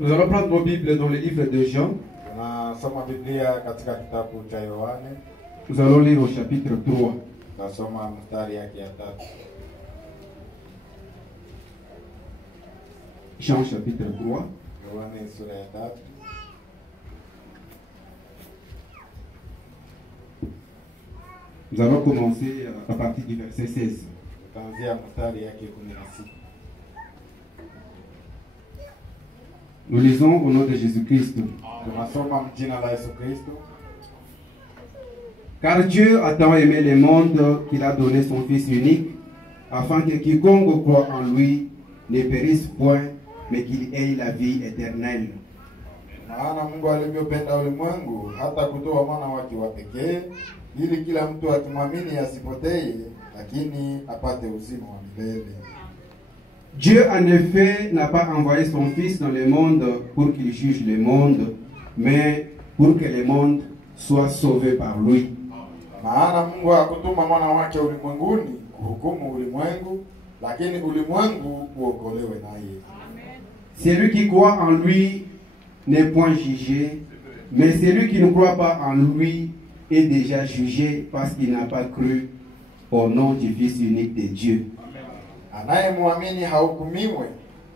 Nous allons prendre nos Bibles dans le livre de Jean. Tunasoma Biblia katika kitabu cha Yohane. Nous allons lire au chapitre 3. Tunasoma mstari yake ya 3. Jean chapitre 3. Yohane sura ya 3. Nous allons commencer à partir du verset 16. Tutaanzia mstari yake 16. Nous lisons au nom de Jésus-Christ. Tunasoma mjina la Yesu Kristo. Car Dieu a tant aimé le monde qu'il a donné son Fils unique, afin que quiconque croit en lui ne périsse point, mais qu'il ait la vie éternelle. Maana Mungu alivyopenda ulimwengu hata kutoa mwana wake wa pekee, ili kila mtu akimwamini asipotee, lakini apate uzima wa milele. Dieu en effet n'a pas envoyé son Fils dans le monde pour qu'il juge le monde, mais pour que le monde soit sauvé par lui. Maana Mungu hakutuma mwana wake ulimwenguni kuhukumu ulimwengu, lakini ulimwengu uokolewe naye. Celui qui croit en lui n'est point jugé, mais celui qui ne croit pas en lui est déjà jugé parce qu'il n'a pas cru au nom du Fils unique de Dieu. Anayemwamini hahukumiwe,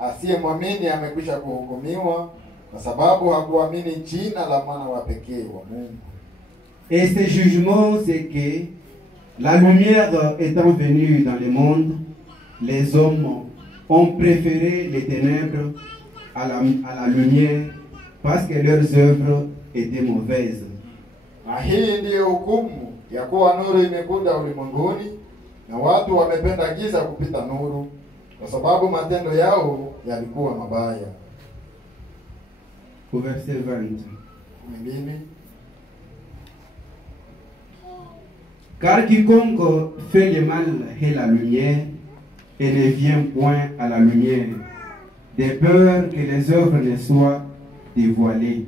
asiyemwamini amekwisha kuhukumiwa kwa sababu hakuamini jina la mwana wa pekee wa Mungu. Et ce jugement, c'est que la lumière étant venue dans le monde, les hommes ont préféré les ténèbres à la lumière parce que leurs œuvres étaient mauvaises. Na hii ndiyo hukumu ya kuwa nuru imekuja ulimwenguni, na watu wamependa giza kupita nuru, kwa sababu matendo yao yalikuwa mabaya. Au verset 20. Car quiconque fait le mal est la lumière et ne vient point à la lumière, de peur que les œuvres ne soient dévoilées.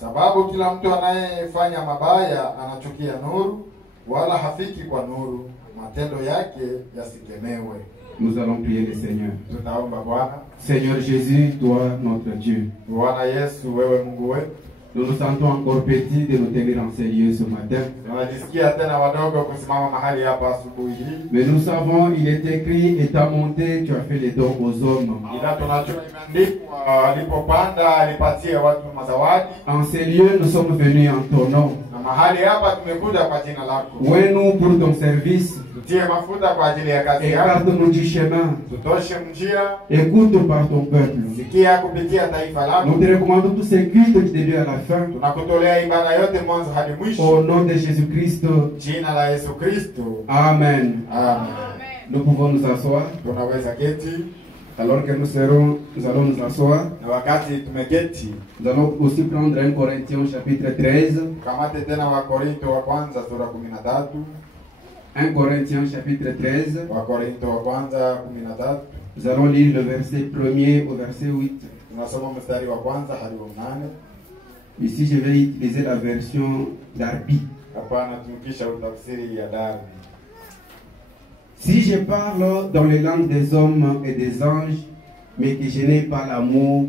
Sababu kila mtu anayefanya mabaya anachukia nuru, wala hafiki kwa nuru, matendo yake yasikemewe. Nous allons prier le Seigneur. Tutaomba Bwana. Seigneur Jésus, toi notre Dieu. Bwana Yesu, wewe Mungu wetu. Nous nous sentons encore petits de nous tenir en ces lieux ce matin. Mais nous savons, il est écrit, étant monté, tu as fait les dons aux hommes. En ces lieux, nous sommes venus en ton nom. Ouais-nous pour ton service. Écarte-nous du chemin. Écoute par ton peuple. Nous te recommandons tous ces cultes du début à la fin. Au nom de Jésus-Christ. Amen. Amen. Nous pouvons nous asseoir. Alors que nous allons nous asseoir. Nous allons aussi prendre 1 Corinthiens chapitre 13. 1 Corinthiens chapitre 13. Nous allons lire le verset 1er au verset 8. Ici, je vais utiliser la version Darby. Si je parle dans les langues des hommes et des anges, mais que je n'ai pas l'amour,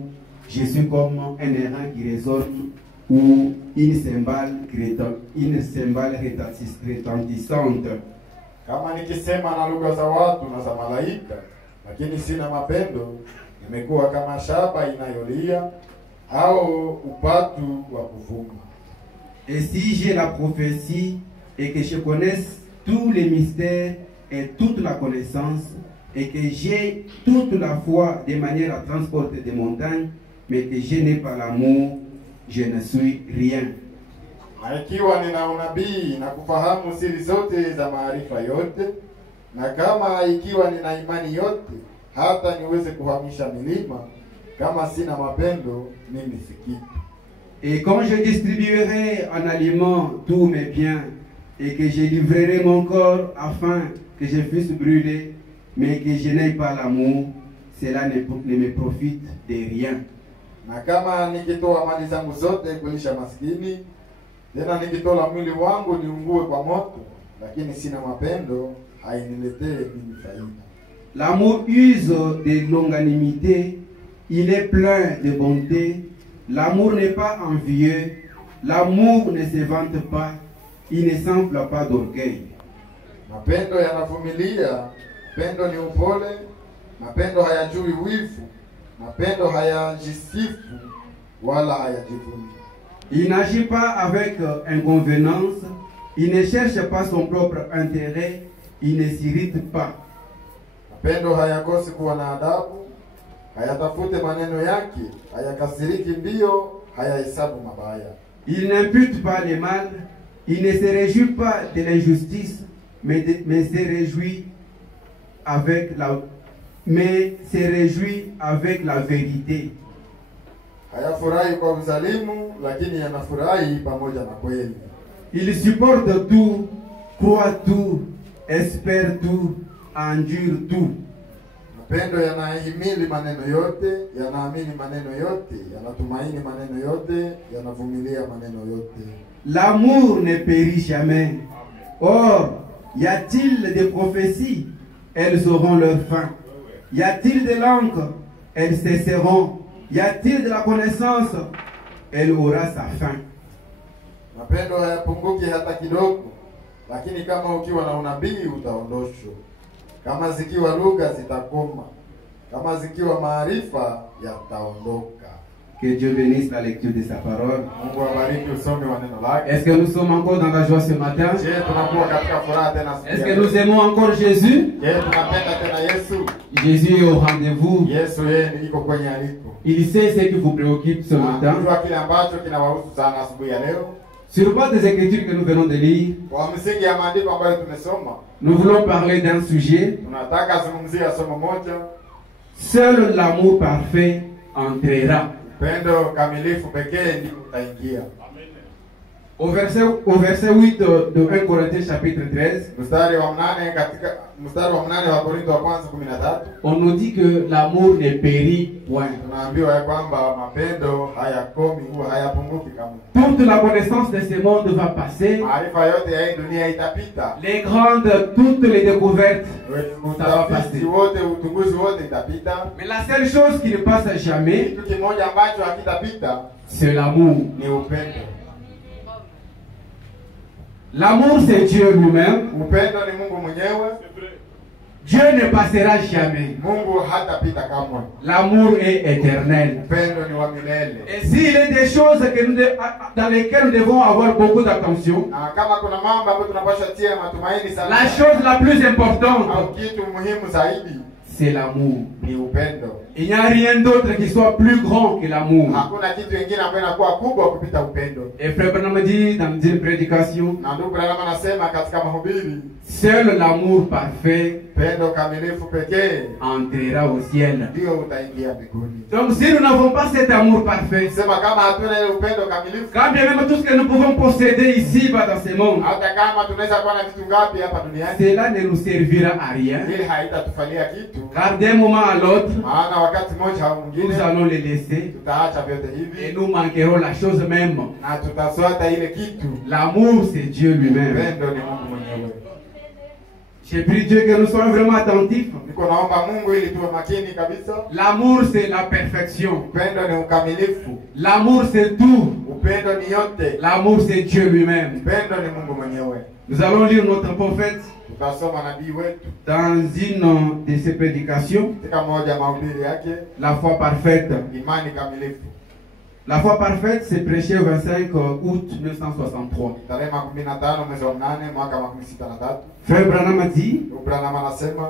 je suis comme un errant qui résonne ou une cymbale retentissante. Kama nikisema na lugha za watu na za malaika, lakini sina mapendo, nimekuwa kama shaba inayolia au upatu wa kuvuma. Et si j'ai la prophétie et que je connaisse tous les mystères et toute la connaissance, et que j'ai toute la foi de manière à transporter des montagnes, mais que je n'ai pas l'amour, je ne suis rien. Na ikiwa nina unabii na kufahamu siri zote za maarifa yote, na kama ikiwa nina imani yote hata niweze kuhamisha milima, kama sina mapendo mimi si kitu. Et quand je distribuerai en aliment tous mes biens, et que je livrerai mon corps afin que je puisse brûler, mais que je n'ai pas l'amour, cela ne me profite de rien. Na kama nikitoa mali zangu zote kulisha maskini, tena nikitoa mwili wangu niungue kwa moto, lakini sina mapendo, hainiletee mimi faida. L'amour use de longanimité, il est plein de bonté. L'amour n'est pas envieux. L'amour ne se vante pas. Il ne s'enfle pas d'orgueil. Mapendo yanavumilia, mapendo ni upole, mapendo hayajui wivu, mapendo hayajisifu wala hayajivuni. Il n'agit pas avec inconvenance. Il ne cherche pas son propre intérêt. Il ne s'irrite pas. Mapendo hayakosi kuwa na adabu, hayatafute maneno yake, hayakasiriki mbio, hayahesabu mabaya. Il n'impute pas le mal. Il ne se réjouit pas de l'injustice, mais se réjouit avec la vérité. Hayafurahi kwa uzalimu, lakini yanafurahi pamoja na kweli. Il supporte tout, croit tout, espère tout, endure tout. Mapendo yanahimili maneno yote, yanaamini maneno yote, yanatumaini maneno yote, yanavumilia maneno yote. L'amour ne périt jamais. Or, y a-t-il des prophéties? Elles auront leur fin. Y a-t-il des langues? Elles cesseront. Y a-t-il de la connaissance? Elle aura sa fin. Mapendo hayapunguki hata kidogo, lakini kama ukiwa na unabii utaondoshwa. Kama zikiwa lugha zitakoma, kama zikiwa maarifa yataondoka. Que Dieu bénisse la lecture de sa parole. Mungu abariki usomi wa neno lake. Est-ce que nous sommes encore dans la joie ce matin? Je, tunakuwa katika furaha tena siku. Est-ce que nous aimons encore Jésus? Je, tunapenda tena Yesu. Jésus est au rendez-vous. Yesu yeye iko kwenye aliko. Il sait ce qui vous préoccupe ce matin. Unajua kile ambacho kinawahusu sana asubuhi ya leo. Sur base des Écritures que nous venons de lire, Kwa msingi ya maandiko ambayo tumesoma, nous voulons parler d'un sujet. tunataka zungumzia somo moja. Seul l'amour parfait entrera. Upendo kamilifu pekee ndio utaingia. Au verset 8 de 1 Corinthiens chapitre 13, Mstari wa 8 wa Korintho wa kwanza 13, on nous dit que l'amour ne périt point. tunaambiwa ya kwamba mapendo hayakomi, huwa hayapunguki kamwe. Toute la connaissance de ce monde va passer. Maarifa yote ya hii dunia itapita. Les grandes, toutes les découvertes, ça va passer. Utafiti wote, utunguzi wote itapita. Mais la seule chose qui ne passe jamais, Kitu kimoja ambacho hakitapita c'est l'amour. ni upendo. L'amour, c'est Dieu lui-même. Upendo ni Mungu mwenyewe. Dieu ne passera jamais. Mungu hatapita kamwe. L'amour est éternel. Upendo ni wa milele. Et s'il y a des choses dans lesquelles nous devons avoir beaucoup d'attention, Na kama kuna mambo ambayo tunapaswa tia matumaini sana, la chose la plus importante, au kitu muhimu zaidi c'est l'amour. ni upendo. Il n'y a rien d'autre qui soit plus grand que l'amour. Hakuna kitu kingine ambacho inakuwa kubwa kupita upendo. Et Frère Branham dit dans une prédication, Na ndugu Branham anasema katika mahubiri, seul l'amour parfait pendo kamilifu pekee entrera au ciel. ndio utaingia mbinguni. Donc si nous n'avons pas cet amour parfait, Sema kama hatuna ile upendo kamilifu, quand bien même tout ce que nous pouvons posséder ici-bas dans ce monde, hata kama tunaweza kuwa na vitu ngapi hapa duniani, cela ne nous servira à rien. ili haitatufalia kitu. Car d'un moment à l'autre, Maana wakati mmoja au nous mwingine allons les laisser tutaacha vyote et hivi nous manquerons la chose même. na tutaswata ile kitu. L'amour, c'est Dieu lui-même. Upendo ni Mungu mwenyewe. J'ai pris Dieu que nous soyons vraiment attentifs. Niko naomba Mungu ili tuwe makini kabisa. L'amour, c'est la perfection. Upendo ni ukamilifu. L'amour, c'est tout. Upendo ni yote. L'amour, c'est Dieu lui-même. Upendo ni Mungu mwenyewe. Nous allons lire notre prophète Tutasoma nabii wetu dans une de ses prédications, katika moja ya mahubiri yake, la foi parfaite. imani kamilifu. La foi parfaite, c'est prêché le 25 août 1963. Tarehe 15 mwezi wa 8 mwaka 1963. Frère Branham a dit, Ndugu Branham anasema,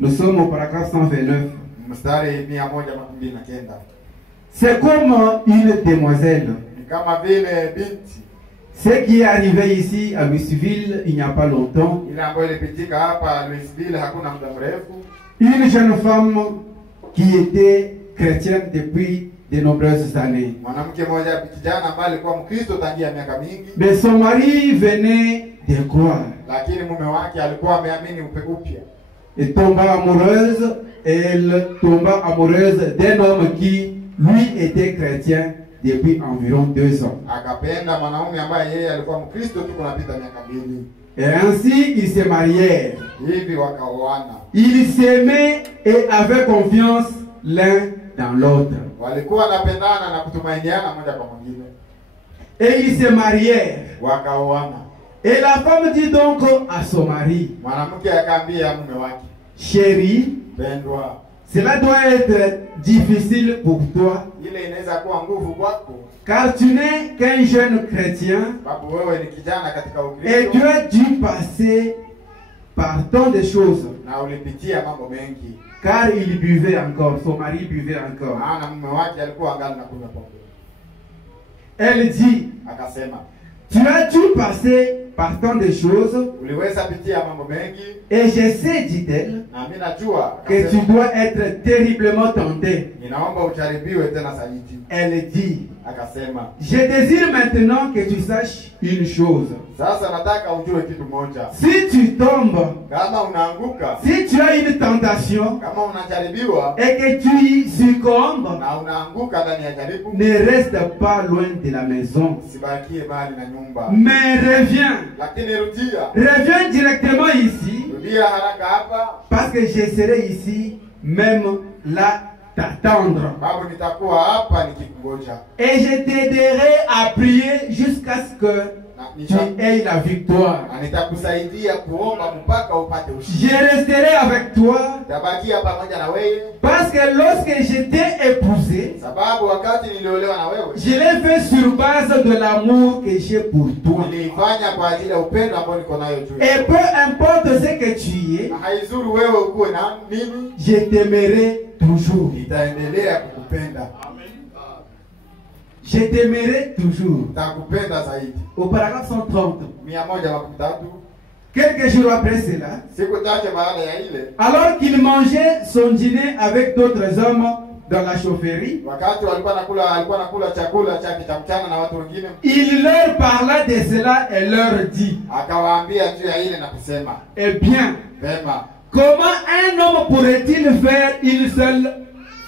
nous sommes au paragraphe 129. mstari 129. C'est comme une demoiselle. Ni kama vile binti Ce qui est arrivé ici à Louisville il n'y a pas longtemps, ile ambayo ilipitika hapa Louisville hakuna muda mrefu. une jeune femme qui était chrétienne depuis de nombreuses années. Mwanamke mmoja kijana ambaye alikuwa Mkristo tangia miaka mingi, Mais son mari venait de croire lakini mume wake alikuwa ameamini upya. et elle tomba amoureuse d'un homme qui, lui, était chrétien depuis environ 2 ans. Akapenda mwanaume ambaye yeye alikuwa Mkristo tu kunapita miaka 2. Et ainsi, ils se marièrent. Hivi wakaoana. Ils s'aimaient et avaient confiance l'un dans l'autre. Walikuwa wanapendana na kutumainiana moja kwa mwingine. Et ils se marièrent. Wakaoana. Et la femme dit donc à son mari, Mwanamke akaambia mume wake, chérie, pendwa, cela doit être difficile pour toi, ile inaweza kuwa nguvu kwako, car tu n'es qu'un jeune chrétien sababu wewe ni kijana katika et tu Ukristo as dû passer par tant de choses. na ulipitia mambo mengi. Car il buvait encore, son mari buvait encore. Maana mume wake alikuwa angali na kunywa pombe. Elle dit, Akasema, tu as dû passer par tant de choses uliweza pitia mambo mengi, et je sais, dit-elle, na mimi najua que tu dois être terriblement tenté. ninaomba ujaribiwe tena zaidi. Elle dit, Akasema, je désire maintenant que tu saches une chose. sasa nataka ujue kitu moja. Si tu tombes, Kama unaanguka, si tu as une tentation kama unajaribiwa et que tu y succombes, na unaanguka ndani ya jaribu, ne reste pas loin de la maison, usibakie mbali na nyumba, mais reviens. lakini rudia, Reviens directement ici, rudia haraka hapa, parce que je serai ici, même là, t'attendre. sababu nitakuwa hapa nikikungoja. Et je t'aiderai à prier jusqu'à ce que Na tu aies la victoire. na nitakusaidia kuomba mpaka upate ushindi. Je resterai avec toi, Nitabakia pamoja na wewe, parce que lorsque je t'ai épousé, sababu wakati niliolewa na wewe je l'ai fait sur base de l'amour que j'ai pour toi. nilifanya kwa ajili ya upendo ambao niko nayo juu Et yako. peu importe ce que tu es, Na haizuru wewe ukuwe na nini, je t'aimerai toujours. nitaendelea kukupenda, Je t'aimerai toujours. nitakupenda zaidi. Au paragraphe 130, 113. quelques jours après cela, Siku chache baada ya ile, alors qu'il mangeait son dîner avec d'autres hommes dans la chaufferie, wakati alikuwa nakula chakula chake cha mchana na watu wengine, il leur parla de cela et leur dit, akawaambia juu ya ile na kusema, eh bien, vema, comment un homme pourrait-il faire une seule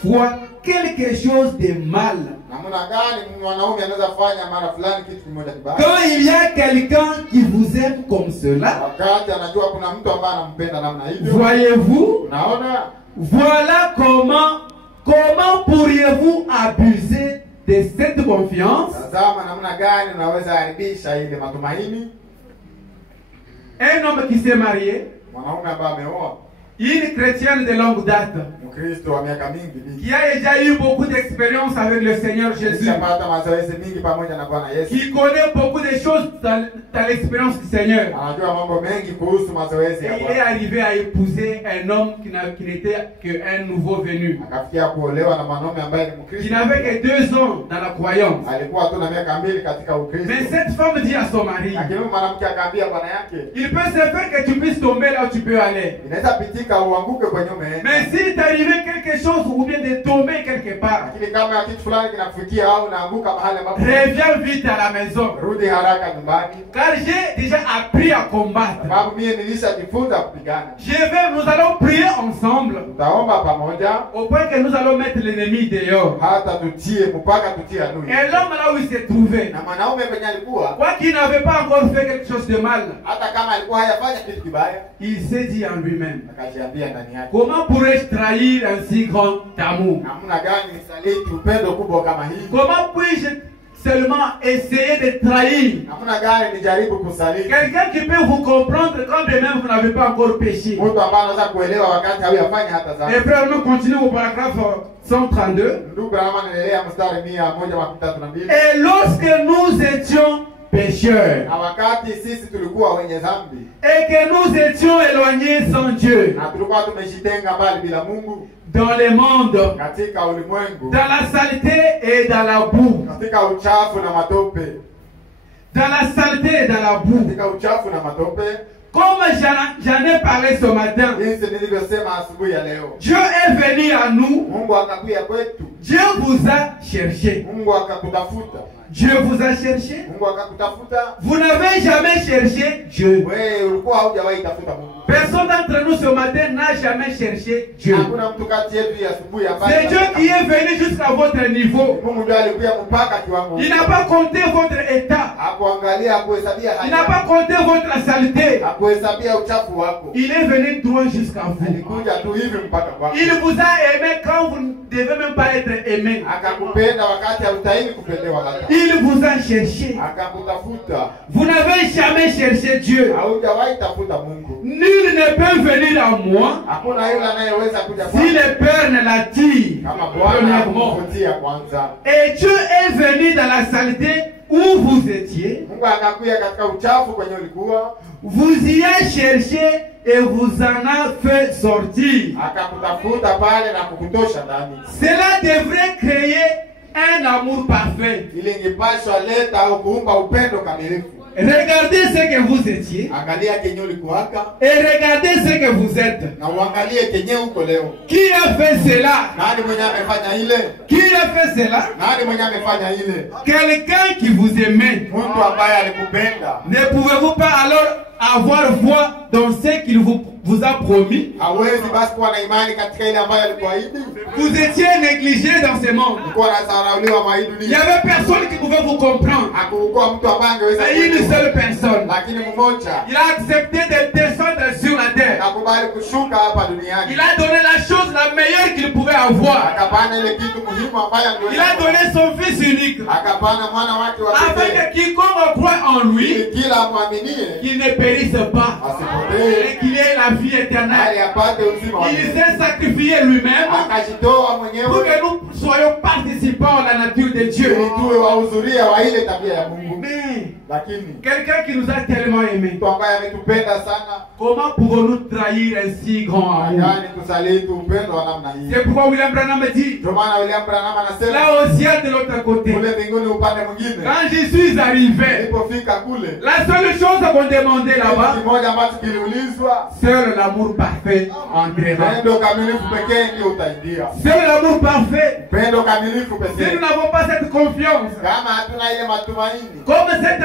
fois quelque chose de mal namna gani mwanaume anaweza fanya mara fulani kitu kimoja kibaya, quand il y a quelqu'un qui vous aime comme cela? wakati anajua kuna mtu ambaye anampenda namna hivyo? Voyez-vous, Unaona, voilà comment pourriez-vous abuser de cette confiance? tazama namna gani unaweza haribisha ile matumaini. Un homme qui s'est marié, Mwanaume ambaye ameoa, une chrétienne de longue date, Mkristo wa miaka mingi, qui a déjà eu beaucoup d'expérience avec le Seigneur Jésus, alishapata mazoezi mingi pamoja na Bwana Yesu, qui connaît beaucoup de choses dans l'expérience du Seigneur. anajua mambo mengi kuhusu mazoezi Et ya il est Bwana. arrivé à épouser un homme qui n'était qu'un nouveau venu, Akafikia kuolewa na mwanaume ambaye ni qui Mkristo, n'avait que 2 ans dans la croyance. alikuwa tu na miaka 2 katika Ukristo. Mais cette femme dit à son mari, Lakini huyu mwanamke akaambia bwana yake, il peut se faire que tu puisses tomber là où tu peux aller. inaweza pitika uanguke kwenye umeenda, Mais s'il t'arrivait quelque chose ou bien de tomber quelque part, lakini kama kitu fulani kinakufikia au unaanguka mahali ambapo, reviens vite à la maison. rudi haraka nyumbani, Car j'ai déjà appris à combattre. sababu mimi nilishajifunza kupigana. Nous allons prier ensemble Tutaomba pamoja au point que nous allons mettre l'ennemi dehors. hata tutie mpaka tutie adui. Et l'homme là où il se trouvait, Na mwanaume penye alikuwa, quoi qu'il n'avait pas encore fait quelque chose de mal, hata kama alikuwa hayafanya kitu kibaya, il s'est dit en lui-même, akajiambia ndani yake, comment pourrais-je trahir un si grand amour? namna gani nisaliti upendo kubwa kama hii? Comment puis-je seulement essayer de trahir Namna gani nijaribu kusaliti quelqu'un qui peut vous comprendre quand de même vous n'avez pas encore péché? mtu ambaye anaweza kuelewa wakati hawiyafanya hata Et dhambi? frère, nous continuons au paragraphe 132. Ndugu Brahma anaendelea mstari 132. Et lorsque nous étions pécheurs, Na wakati sisi tulikuwa wenye dhambi et que nous étions éloignés sans Dieu, na tulikuwa tumejitenga mbali bila Mungu dans le monde, katika ulimwengu, dans la saleté et dans la boue, katika uchafu na matope, dans la saleté et dans la boue, katika uchafu na matope, comme j'en ai parlé ce matin, jinsi nilivyosema asubuhi ya leo. Dieu est venu à nous, Mungu akakuja kwetu, Dieu vous a cherché, Mungu akakutafuta, Dieu vous a cherché. Mungu akakutafuta. Vous n'avez jamais cherché Dieu. Wewe ulikuwa haujawahi tafuta Mungu. Personne d'entre nous ce matin n'a jamais cherché Dieu. Hakuna mtu kati yetu ya asubuhi ambaye C'est Dieu qui est venu jusqu'à votre niveau. Mungu ndiye alikuja mpaka kiwango. Il n'a pas compté votre état. Hakuangalia, hakuhesabia hali. Il n'a pas compté votre saleté. Hakuhesabia uchafu wako. Il est venu droit jusqu'à vous. Alikuja tu hivi mpaka kwako. Il vous a aimé quand vous ne devez même pas être aimé. Akakupenda wakati haustahili kupendewa hata. Il vous a cherché. Akakutafuta. Vous n'avez jamais cherché Dieu. Haujawahi tafuta Mungu. Nul ne peut venir à moi Hakuna yule anayeweza kuja si le Père ne l'attire. kama Bwana hakumvutia kwanza. Et Dieu est venu dans la saleté où vous étiez. Mungu akakuja katika uchafu kwenye ulikuwa. Vous y avez cherché et vous en a fait sortir. Akakutafuta pale na kukutosha ndani. Cela devrait créer un amour parfait. Ili ingepaswa leta au kuumba upendo kamilifu. Regardez ce que vous étiez. Angalia kenye ulikuwaka. Et regardez ce que vous êtes. Na uangalie kenye uko leo. Qui a fait cela? Nani mwenye amefanya ile? Qui a fait cela? Nani mwenye amefanya ile? Quelqu'un qui vous aimait. Mtu ambaye alikupenda. Ne pouvez-vous pas alors avoir foi dans ce qu'il vous a promis? Hawezi basi kuwa na imani katika ile ambayo alikuahidi. Vous étiez négligé dans ce monde. Ulikuwa unasahauliwa mwa hii Il n'y dunia. avait personne qui pouvait vous comprendre. Hakukuwa mtu ambaye angeweza Mais une seule personne. lakini mmoja Il a accepté de descendre sur la terre. akakubali kushuka hapa duniani. Il a donné la chose la meilleure qu'il pouvait avoir. Akapana ile kitu muhimu ambayo Il a donné son fils unique. akapana mwana wake wa Afin pekee. que quiconque croit en lui, Ili kila amwaminie qu'il ne périsse pas. asipotee, Et qu'il ait la vie éternelle. bali apate uzima wa Il milele. s'est sacrifié lui-même Akajitoa pour mwenyewe que nous soyons participants à la nature de Dieu. ili tuwe wahudhuria wa ile tabia ya Mungu. Mais Lakini quelqu'un qui nous a tellement aimés, mtu ambaye ametupenda sana, comment pouvons-nous trahir un si grand amour? yaani tusaliti upendo wa namna hii. C'est pourquoi William Branham dit, Ndio maana William Branham anasema là au ciel de l'autre côté, kule mbinguni upande mwingine, quand je suis arrivé, nilipofika kule, la seule chose qu'on demandait kitu là-bas, kimoja ambacho kiliulizwa, seul l'amour parfait entrera. pendo kamilifu pekee ndio utaingia. Seul l'amour parfait. Pendo kamilifu Si pekee. nous n'avons pas cette confiance, Kama hatuna ile matumaini, comme cette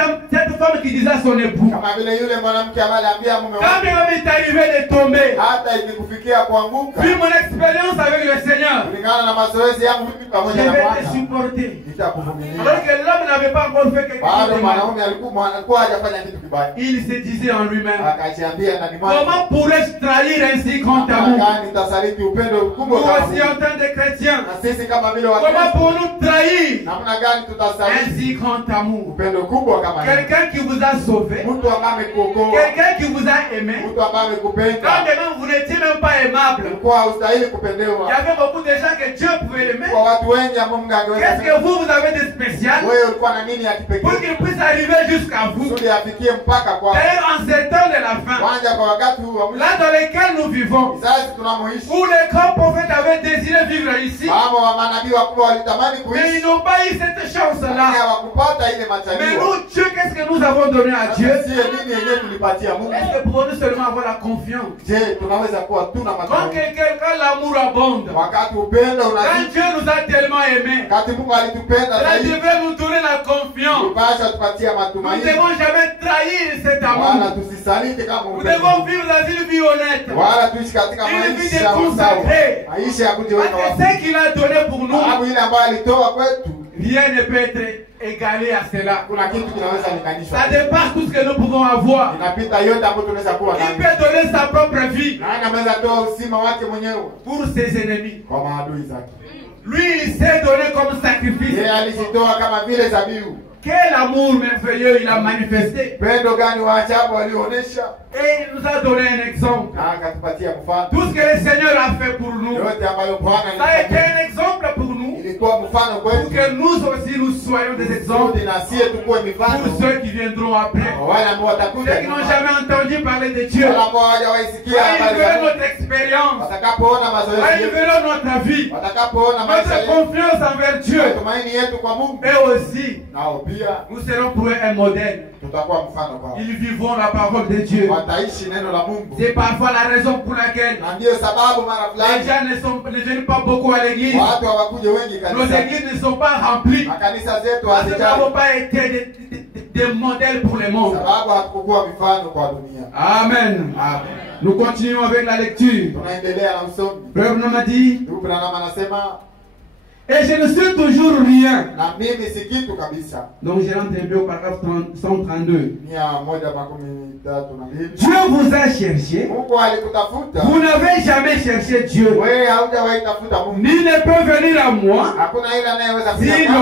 femme qui disait à son époux, kama vile yule mwanamke ambaye aliambia mume quand wake, il m'est arrivé de tomber, hata ikikufikia kuanguka, vu mon expérience avec le Seigneur, kulingana na mazoezi yangu mimi je pamoja na vais te Bwana, supporter. nitakuvumilia. Alors que l'homme n'avait pas encore fait quelque chose Bado de mal. mwanaume alikuwa hajafanya kitu kibaya, Il se disait en lui-même, akajiambia ndani mwake, comment pourrais-je trahir un si grand namna amour? gani nitasaliti upendo Nous mkubwa kama aussi huu? en tant que chrétiens, Na sisi kama vile comment Wakristo, pourrons-nous trahir namna gani un tutasaliti si grand amour? upendo kubwa kama huu? Quelqu'un qui vous a sauvé, Mtu ambaye amekuokoa, quelqu'un qui vous a aimé, mtu ambaye quand amekupenda, même vous n'étiez même pas aimable. ulikuwa haustahili Il y kupendewa. avait beaucoup de gens que Dieu pouvait aimer. Kwa watu wengi ambao Mungu angeweza Qu'est-ce que vous avez de spécial wewe ulikuwa na nini ya pour kipekee qu'il puisse arriver jusqu'à vous? kusudi afikie mpaka kwa D'ailleurs, en ces temps de la fin, kwanza kwa wakati huu wa mwisho, là dans lequel nous vivons, kizazi tunamoishi, où les grands prophètes avaient désiré vivre ici, mama wa manabii wakubwa walitamani mais ils kuishi, n'ont pas eu cette lakini chance-là. hawakupata ile Mais majaliwa. nous, Dieu, qu'est-ce que nous avons donné à Dieu? Sasa sie nini yenyewe tulipatia Mungu? Est-ce que pouvons-nous seulement avoir la confiance? Je, tunaweza kuwa tuna Quand matumaini quand l'amour abonde, wakati upendo quand unazidi, Dieu nous a tellement aimés, wakati Mungu alitupenda cela zaidi, devrait nous donner la confiance. tupasha tupatia Nous ne matumaini, devons jamais trahir cet wala amour. tusisaliti kama Nous upendo, devons vivre dans une vie honnête. wala tuishi katika Une vie maisha ya usawa, consacrée. maisha ya kujiweka Parce que wazi. ce qu'il a donné pour nous, Sababu ile ambayo alitoa kwetu, rien ne peut être égalé à cela. kuna kitu kinaweza linganishwa, Ça dépasse tout ce que nous pouvons avoir. inapita yote ambayo tunaweza kuwa Il nayo. peut donner sa propre vie Nani anaweza toa uzima wake mwenyewe pour ses ennemis. kwa maadui zake? Lui, il s'est donné comme sacrifice. Yeye alijitoa kama vile zabihu. Quel amour merveilleux il a manifesté. Pendo gani wa ajabu alionyesha, Et il nous a donné un exemple. na akatupatia mfano. Tout ce que le Seigneur a fait pour nous, Yote ambayo Bwana ça a été alifanya un exemple pour nous, ilikuwa mfano pour kwetu, que nous aussi nous soyons des exemples kusudi na sie tukuwe mifano pour ceux qui viendront après. kwa wale ambao watakuja Ceux qui n'ont nyuma, jamais entendu parler de Dieu. wale ambao hawajawaisikia Quand ils habari za verront Mungu, notre expérience, watakapoona quand mazoezi ils yetu, verront notre vie, watakapoona maisha notre yetu, confiance envers Dieu, matumaini yetu kwa Mungu, eux aussi, nao pia nous serons pour eux un modèle. tutakuwa mfano kwao. Ils vivront la parole de Dieu. Wataishi neno la Mungu, C'est parfois la raison pour laquelle na ndiyo sababu mara les fulani gens ne viennent pas beaucoup à l'église. watu hawakuje wengi Nos kanisa, églises ne sont pas remplies. makanisa zetu Parce que nous hazijaa, n'avons pas été des modèles pour le monde. sababu hatukukuwa mifano kwa dunia. Amen. Amen. Nous continuons avec la lecture. Tunaendelea na usomi. Frère Branham a dit, Ndugu Branham anasema, et je ne suis toujours rien. na mimi si kitu kabisa. Donc j'ai rentré au paragraphe 132. 132. Dieu vous a cherché. Mungu alikutafuta. Vous n'avez jamais cherché Dieu. Wewe haujawahi tafuta Mungu. Nul ne peut venir à moi Hakuna ile anayeweza si kufika.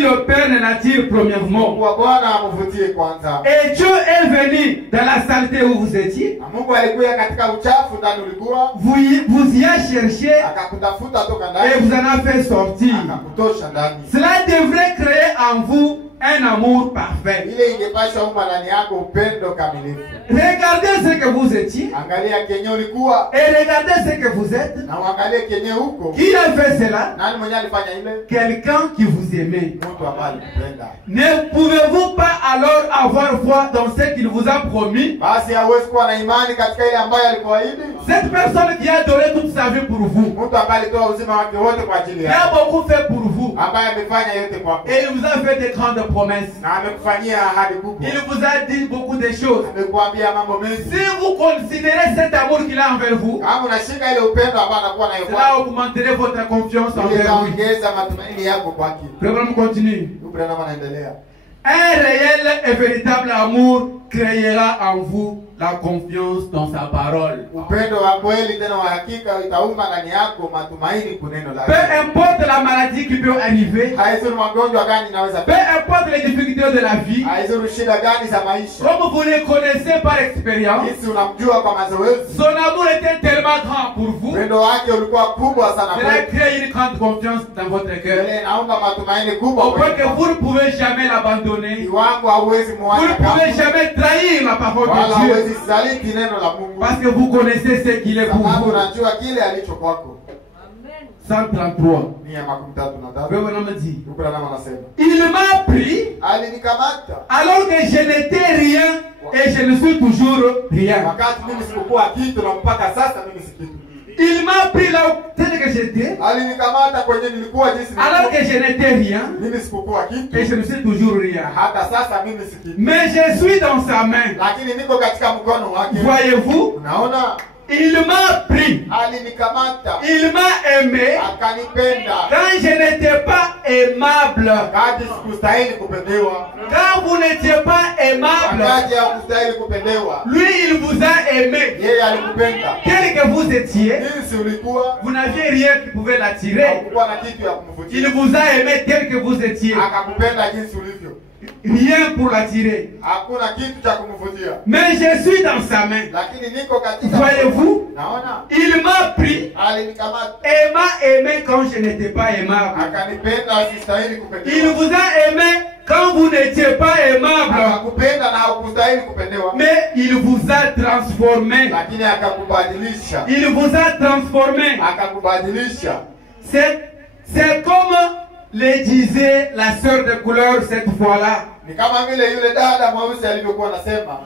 le Père ne l'attire premièrement. Mungu wa Bwana amvutie kwanza. Et Dieu est venu dans la saleté où vous étiez. Na Mungu alikuja katika uchafu ndani ulikuwa. Vous y a cherché Akakutafuta toka et ndani. vous en a fait sortir. Akakutosha ndani. Cela devrait créer en vous un amour parfait. Ile ingepasha umma ndani yako upendo kamilifu. Regardez ce que vous étiez Angalia kenye ulikuwa et regardez ce que vous êtes. na uangalie kenye huko. Qui a fait cela? Nani mwenye alifanya ile? Quelqu'un qui vous aimait. Mtu ambaye alikupenda. Ne pouvez-vous pas alors avoir foi dans ce qu'il vous a promis? Basi hauwezi kuwa na imani katika ile ambayo alikuahidi. Cette personne qui a donné toute sa vie pour vous, Mtu ambaye alitoa uzima wake wote kwa ajili qui a yako. beaucoup fait pour vous, Ambaye amefanya yote kwako. et il vous a fait des grandes promesses. Na amekufanyia ahadi kubwa. Il vous a dit beaucoup de choses. Amekuambia mambo mengi. Si vous considérez cet amour qu'il a envers vous, Kama unashika ile upendo ambao anakuwa nayo cela kwako. augmenterait votre confiance Ile envers lui. itaongeza matumaini yako kwake. Le problème continue. Ndugu Branham anaendelea. Un réel et véritable amour créera en vous la confiance dans sa parole. Upendo wa kweli tena wa hakika itaumba ndani yako matumaini kuneno Peu lake. importe la maladie qui peut arriver, Haizuru magonjwa gani inaweza peu importe les difficultés de la vie, haizuru shida gani za maisha. comme vous le connaissez par expérience, Jinsi unamjua kwa mazoezi. son amour était tellement grand pour vous, Upendo wake ulikuwa kubwa sana cela kwako. crée une grande confiance dans votre cœur, Ile inaumba matumaini kubwa au point que kwako. vous ne pouvez jamais l'abandonner, Kiwango hauwezi vous muacha ne pouvez kama. jamais trahir la parole Wala de Dieu, hauwezi saliti neno la Mungu. parce que vous connaissez ce qu'il est pour Sababu vous. unajua kile alicho kwako. 133. 133. Frère Branham dit, Ndugu Branham anasema. il m'a pris Alinikamata. alors que je n'étais rien et je ne suis toujours rien. Wakati mimi sikukuwa kitu na mpaka sasa mimi si kitu. Il m'a pris là tel que j'étais Alinikamata kwenye nilikuwa jinsi alors que nilikuwa. je n'étais rien Mimi sikukuwa kitu. et je ne suis toujours rien. Hata sasa mimi si kitu. Mais je suis dans sa main. Lakini niko katika mkono wake. Voyez-vous, Unaona? il m'a pris, Alinikamata. il m'a aimé Akanipenda. quand je n'étais pas aimable. Wakati sikustahili kupendewa. Quand vous n'étiez pas aimable, Wakati hakustahili kupendewa. lui il vous a aimé. Yeye alikupenda. Tel que vous étiez, Jinsi ulikuwa. vous n'aviez rien qui pouvait l'attirer. Hakukuwa na kitu ya kumvutia. Il vous a aimé tel que vous étiez. Akakupenda jinsi ulivyo. Rien pour l'attirer. Hakuna kitu cha kumvutia. Mais je suis dans sa main. Lakini niko katika. Voyez-vous, Naona? il m'a pris Alinikamata. et m'a aimé quand je n'étais pas aimable. Akanipenda asistahili Il kupendewa. vous a aimé quand vous n'étiez pas aimable. Akakupenda na hakustahili kupendewa. Mais il vous a transformé. Lakini akakubadilisha. Il vous a transformé. Akakubadilisha. C'est comme le disait la sœur de couleur cette fois-là. Ni kama vile yule dada mweusi alivyokuwa anasema.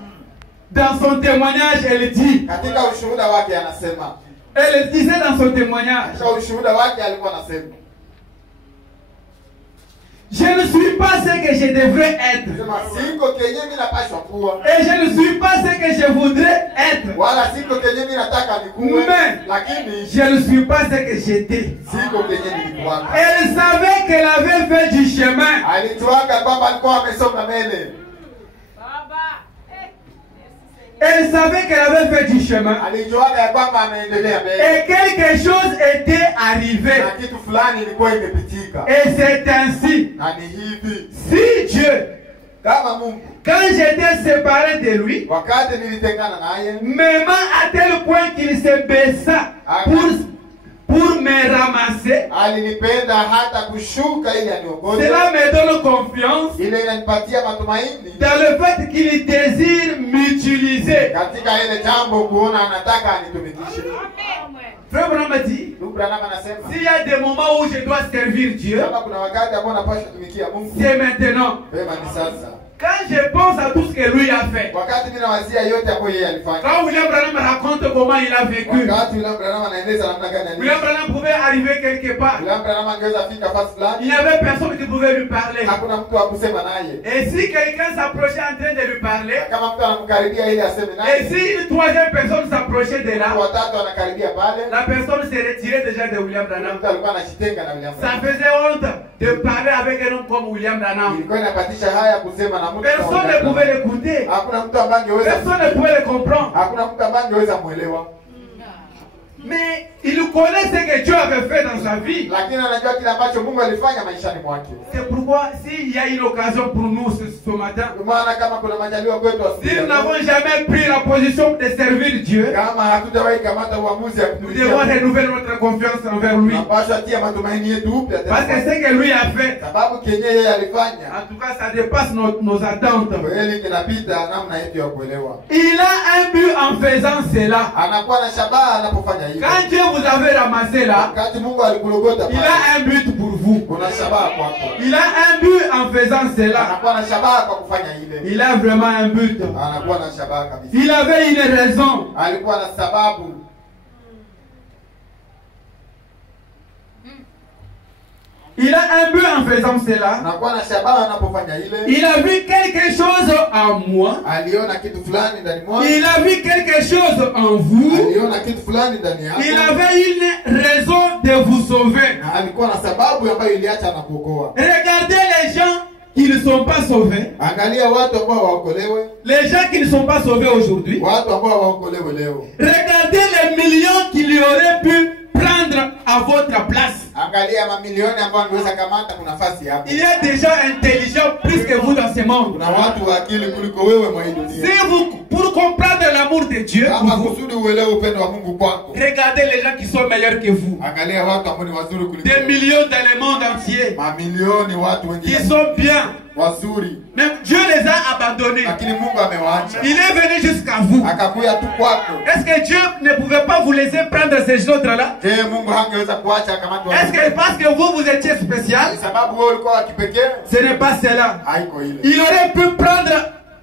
Dans son témoignage, elle dit, Katika ushuhuda wake anasema. elle disait dans son témoignage, Katika ushuhuda wake alikuwa anasema. je ne suis pas ce que je devrais être. Sema siko kenye mimi napashwa kuwa. Et je ne suis pas ce que je voudrais être. Wala siko kenye mimi nataka nikuwe. Mais Lakini je ne suis pas ce que j'étais. siko kenye nilikuwa. Elle savait qu'elle avait fait du chemin. Alijuaga kwamba alikuwa amesonga mbele. Elle savait qu'elle avait fait du chemin. Alijuaga ya kwamba anaendelea mbele. Et quelque chose était arrivé. Na kitu fulani ilikuwa imepitika. Et c'est ainsi. Na ni hivi. Si Dieu, Kama Mungu quand j'étais séparé de lui, wakati nilitengana naye m'aima à tel point qu'il se baissa pour me ramasser, alinipenda hata kushuka ili aniokoe. cela me donne confiance Ile inanipatia matumaini dans le fait qu'il désire m'utiliser. katika ile jambo kuona anataka anitumikishe. Frère Branham a dit, Ndugu Branham anasema s'il y a des moments où je dois servir Dieu, kama kuna wakati ambao napaswa tumikia Mungu, c'est maintenant. vema ni sasa. Quand je pense à tout ce que lui a fait, wakati mimi nawazia yote ambayo yeye alifanya, quand William Branham raconte comment il a vécu, wakati William Branham anaeleza namna gani aliishi, William Branham pouvait arriver quelque part. William Branham angeweza fika fasi Il fulani, n'y avait personne qui pouvait lui parler. hakuna mtu wa kusema naye. Et si quelqu'un s'approchait en train de lui parler, Kama mtu anamkaribia ili aseme et naye, si une troisième personne s'approchait de là, watatu anakaribia pale, la personne se retirait déjà de William Branham. mtu alikuwa anajitenga na William Ça Branham. faisait honte de parler avec un homme comme William Branham. Ilikuwa inapatisha haya kusema na mtu. Personne ne pouvait l'écouter. Hakuna mtu ambaye angeweza, Personne ne pouvait le comprendre. hakuna mtu ambaye angeweza muelewa. Mais il connaît ce que Dieu avait fait dans sa vie. Lakini anajua kile ambacho Mungu alifanya maishani mwake. C'est pourquoi s'il y a une occasion pour nous ce matin, Kwa maana kama kuna majaliwa kwetu si asubuhi, nous n'avons jamais pris la position de servir Dieu, kama hatutawahi kamata uamuzi ya nous devons renouveler notre confiance envers lui. tunapaswa tia matumaini yetu upya Parce que tena. ce que lui a fait, Sababu kenye yeye alifanya en tout cas, ça dépasse nos attentes. kweli kinapita namna yetu ya kuelewa. Il a un but en faisant cela. Anakuwa na shabaha anapofanya hivyo. Quand Dieu vous avait ramassé là, Wakati Mungu alikulogota il pale, a un but pour vous. kuna shabaha kwako. Il a un but en faisant cela. Anakuwa na shabaha kwa kufanya ile. Il a vraiment un but. Anakuwa na shabaha kabisa. Il avait une raison. Alikuwa na sababu. Il a un but en faisant cela. Anakuwa na shabaha anapofanya ile. Il a vu quelque chose en moi. Aliona kitu fulani ndani mwako. Il a vu quelque chose en vous. Aliona kitu fulani ndani yako. Il avait une raison de vous sauver. Na alikuwa na sababu ambayo iliacha anakuokoa. Regardez les gens qui ne sont pas sauvés. Angalia watu ambao waokolewe. Les gens qui ne sont pas sauvés aujourd'hui. Watu ambao waokolewe leo. Regardez les millions qui lui auraient pu prendre à votre place. Angalia mamilioni ambao angeweza kamata kuna nafasi hapo. Il y a des gens intelligents plus que vous dans ce monde. Kuna watu wa akili kuliko wewe mwa hii dunia. Si vous, pour comprendre l'amour de Dieu, Kama kusudi uelewe upendo wa Mungu kwako. regardez les gens qui sont meilleurs que vous. Angalia watu ambao ni wazuri kuliko Des wewe. millions dans le monde entier Mamilioni watu qui wengine sont bien. wazuri. Mais Dieu les a abandonnés. Lakini Mungu amewaacha. Il est venu jusqu'à vous. Akakuya tu kwako. Est-ce que Dieu ne pouvait pas vous laisser prendre ces autres-là? Je, Mungu hangeweza kuacha akamata Est-ce que parce que vous étiez spécial? sababu wewe ulikuwa wa kipekee? Ce n'est pas cela. Haiko ile. Il aurait pu prendre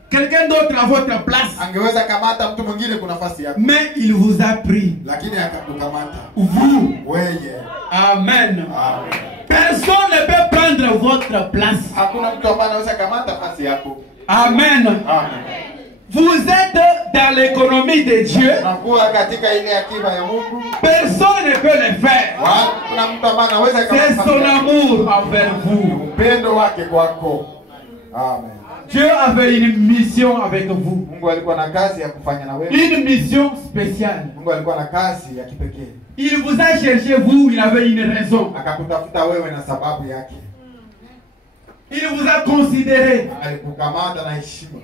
quelqu'un d'autre à votre place. Angeweza kamata mtu mwingine kuna nafasi yako. Mais il vous a pris. Lakini akakukamata. Vous. Wewe. Amen. Amen. Personne ne peut prendre votre place. Hakuna mtu ambaye anaweza kamata nafasi yako. Amen. Amen. Vous êtes dans l'économie de Dieu. Unakuwa katika ile akiba ya Mungu. Personne ne peut le faire. Hakuna mtu ambaye anaweza C'est son amour envers vous. upendo wake kwako. Amen. Dieu avait une mission avec vous. Mungu alikuwa na kazi ya kufanya na wewe. Une mission spéciale. Mungu alikuwa na kazi ya kipekee. Il vous a cherché, vous, il avait une raison. Akakutafuta wewe na sababu yake. Il vous a considéré. Alikukamata na heshima.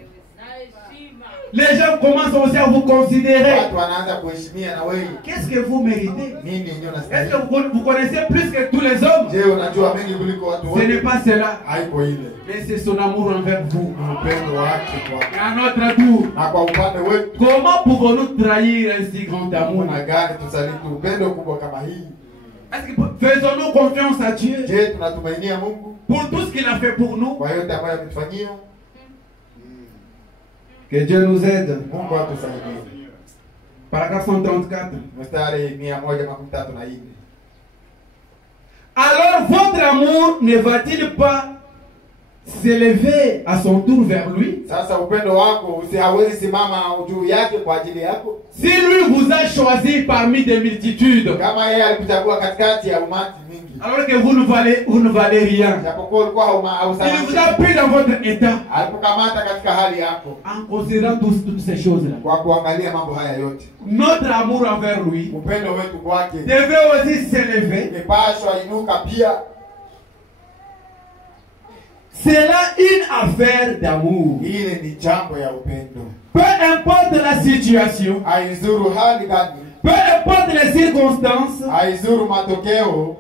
Les gens commencent aussi à vous considérer. Watu wanaanza kuheshimia na wewe. Qu'est-ce que vous méritez? Nini ndio Est-ce unastahili? que vous connaissez plus que tous les hommes? Je, unajua mengi kuliko watu Ce n'est wote? pas cela. Haiko ile. Mais c'est son amour envers vous. Ni upendo wake kwako. Et à notre tour, Na kwa upande wetu, comment pouvons-nous trahir un si grand amour? kuna gani tusaliti upendo kubwa kama hii? Est-ce que faisons-nous confiance à Dieu Je, tunatumainia Mungu pour tout ce qu'il a fait pour nous? kwa yote ambayo ametufanyia? Que Dieu nous aide. Mungu atusaidie. Paragraphe 134. Mstari 134. Alors votre amour ne va-t-il pas s'élever à son tour vers lui? Sasa upendo wako hauwezi simama juu yake kwa ajili yako. Si lui vous a choisi parmi des multitudes, Kama yeye alikuchagua katikati ya umati mingi. alors que vous ne valez rien. Japokuwa ulikuwa Il vous a pris dans votre état alikukamata katika hali yako en considérant toutes ces choses-là. kwa kuangalia mambo haya yote. Notre amour envers lui Upendo wetu kwake devait aussi s'élever. imepashwa inuka pia. C'est là une affaire d'amour. Ile ni jambo ya upendo. Peu importe la situation, Haizuru hali gani, peu importe les circonstances, haizuru matokeo,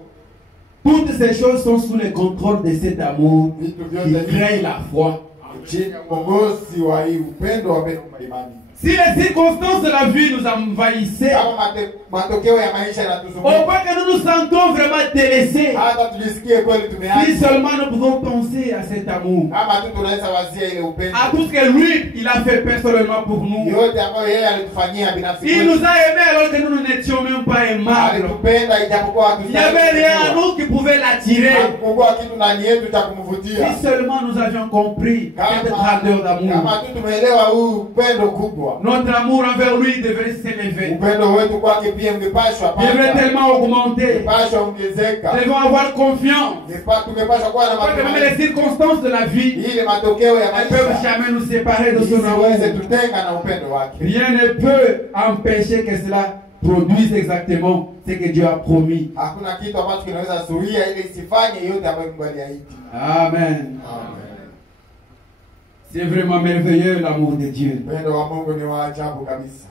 toutes ces choses sont sous le contrôle de cet amour vitu qui vyote crée la foi. chini ya uongozi wa hii upendo wa Mungu imani. Si les circonstances de la vie nous envahissaient, kama matokeo ya maisha au yanatuzunguka, point que nous nous sentons vraiment délaissés, hata tujisikie kweli si tumeacha, seulement nous pouvons penser à cet amour, kama tu tunaweza wazia ile upendo à tout ce que lui, il a fait personnellement pour nous. yote ambayo yeye alitufanyia binafsi Il nous a aimés alors que nous n'étions même pas aimables. alitupenda ijapokuwa Il n'y avait rien à nous qui pouvait l'attirer. hakukua kitu ndani yetu cha kumvutia. Si seulement nous avions compris cette grandeur d'amour, Kama tu tumeelewa huu upendo kubwa, notre amour envers lui devrait s'élever, upendo wetu kwake pia ungepashwa devrait panda, tellement augmenter. ungepashwa ongezeka, Nous devons avoir confiance. tungepashwa kuwa na Parce que même matumaini les circonstances de la vie, ili matokeo ya elles ne peuvent maisha jamais nous séparer de son isiweze amour. tutenga na upendo wake. Rien ne peut empêcher que cela produise exactement ce que Dieu a promis. Hakuna kitu ambacho kinaweza zuia ili isifanye yote ambayo Mungu aliahidi. Amen. Amen. C'est vraiment merveilleux l'amour de Dieu. Upendo wa Mungu ni wa ajabu kabisa,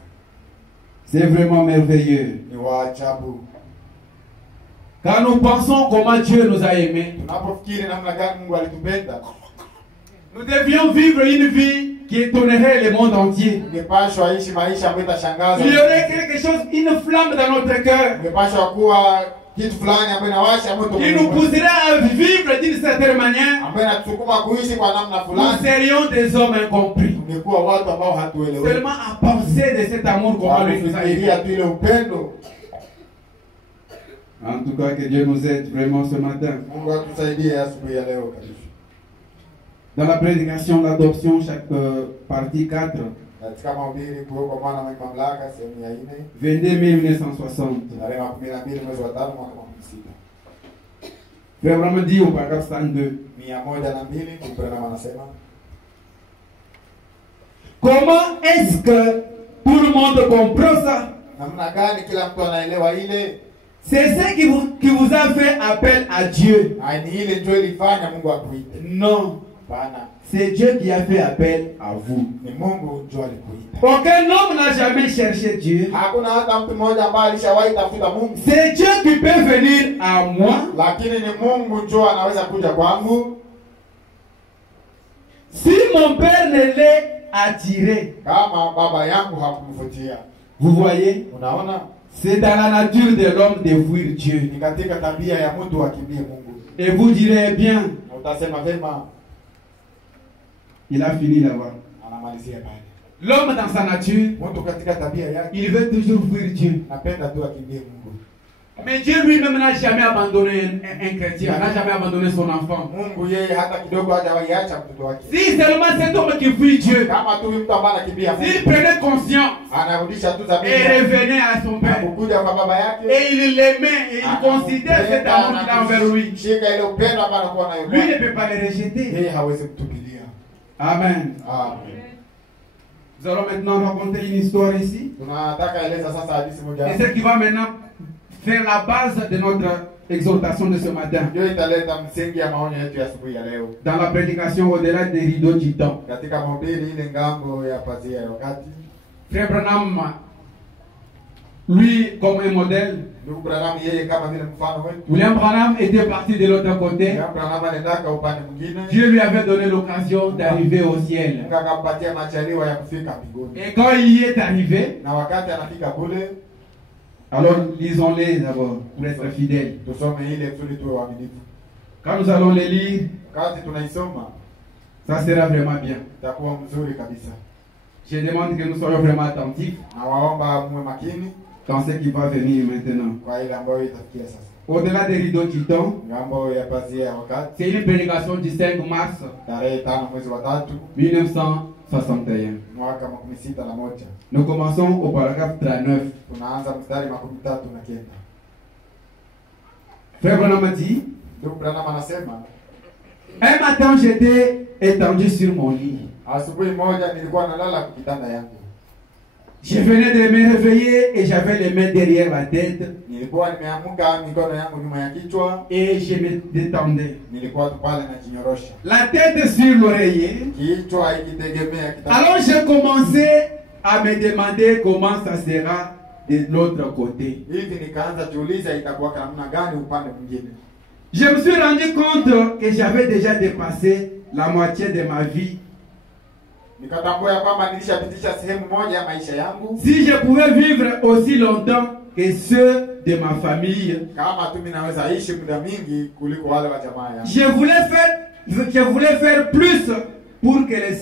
C'est vraiment merveilleux. ni wa ajabu. Quand nous pensons comment Dieu nous a aimés, Tunapofikiri namna gani Mungu alitupenda, nous devions vivre une vie qui étonnerait le monde entier. ungepashwa ishi maisha ambayo itashangaza. Il y aurait quelque chose, une flamme dans notre cœur Ungepashwa kuwa kitu fulani ambayo inawasha moto qui nous pousserait à vivre d'une certaine manière. ambayo inatusukuma kuishi kwa namna Nous fulani. serions des hommes incompris. Tungekuwa watu ambao hatueleweki. Seulement à penser de cet amour comment lui nous a aimés. Kufikiria tu ile upendo. En tout cas, que Dieu nous aide vraiment ce matin. Mungu atusaidie asubuhi ya leo kabisa. Dans la prédication, l'adoption, chaque partie 4, Katika mahubiri kuwekwa mwana mwenye mamlaka sehemu ya 4, 22 mai 1960. tarehe 12 mwezi wa 5 mwaka 16. Frère Branham dit au paragraphe 102, 102 Branham anasema, comment est-ce que tout le monde comprend ça? namna gani kila mtu anaelewa ile? C'est ce qui vous a fait appel à Dieu. Ni ile ndio ilifanya Mungu akuite. Non, Bana, c'est Dieu qui a fait appel à vous. ni Mungu ndio alikuita. Aucun homme n'a jamais cherché Dieu. Hakuna hata mtu mmoja ambaye alishawahi tafuta Mungu. C'est Dieu qui peut venir à moi. Lakini ni Mungu ndio anaweza kuja kwangu. Si mon père ne l'ait attiré. Kama baba yangu hakumvutia. Vous voyez? Unaona? C'est dans la nature de l'homme de fuir Dieu. Ni katika tabia ya mtu akimbie Mungu. Et vous direz bien, Utasema vema, il a fini là-bas. anamalizia pale. L'homme dans sa nature, Mtu katika tabia yake il veut toujours fuir Dieu. napenda tu akimbie Mungu. Mais Dieu lui-même n'a jamais abandonné un chrétien, n'a jamais abandonné son enfant. Mungu yeye hata kidogo hajawahi acha mtoto wake. Si seulement cet homme qui fuit Dieu, Kama tu mtu ambaye anakimbia Mungu, s'il prenait conscience anarudisha tu et dhamiri revenait à son père, kukuja kwa baba yake, et il l'aimait, et il considère cet amour qu'il a envers lui, shika ile upendo ambao anakuwa nayo, lui ne peut pas le rejeter. yeye hawezi kutupilia. Amen. Amen. Nous allons maintenant raconter une histoire ici. Tunataka eleza sasa hadithi moja. Et ce qui va maintenant faire la base de notre exhortation de ce matin. Ndio italeta msingi ya maonyo yetu ya asubuhi ya leo. Dans la prédication au-delà des rideaux du temps. Katika mahubiri ile ngambo ya pazia ya wakati, Frère Branham, lui comme un modèle, ndugu Branham yeye kama vile mfano wetu. William Branham était parti de l'autre côté. William Branham alienda upande mwingine. Dieu lui avait donné l'occasion d'arriver au ciel. Mungu akampatia majaliwa ya kufika mbinguni. Et quand il y est arrivé, Na wakati anafika kule, alors lisons-les d'abord pour être fidèles. tusome ile kusudi tuwe waaminifu. Quand nous allons les lire, Wakati tunaisoma ça sera vraiment bien. itakuwa mzuri kabisa. Je demande que nous soyons vraiment attentifs Na waomba muwe makini dans ce qui va venir maintenant. kwa ile ambayo itafikia sasa. Au-delà des rideaux du temps, Ngambo ya pazia ya wakati, c'est une prédication du 5 mars tarehe 5 mwezi wa 3 1961. mwaka 61. Nous commençons au paragraphe 39. Tunaanza mstari 39. Frère Branham a dit, Ndugu Branham anasema, un matin j'étais étendu sur mon lit. asubuhi moja nilikuwa nalala kwa kitanda yangu. Je venais de me réveiller et j'avais les mains derrière la tête Nilikuwa nimeamuka mikono yangu nyuma ya kichwa, et je me détendais. nilikuwa tu pale najinyorosha. La tête sur l'oreiller. Kichwa ikitegemea kitanda. Alors j'ai commencé à me demander comment ça sera de l'autre côté. Hivi nikaanza jiuliza itakuwa namna gani upande mwingine. Je me suis rendu compte que j'avais déjà dépassé la moitié de ma vie Nikatambua ya kwamba nilishapitisha sehemu moja ya maisha yangu. Si je pouvais vivre aussi longtemps que ceux de ma famille, Kama tu mimi naweza ishi muda mingi kuliko wale wa jamaa yangu. je voulais faire plus pour que le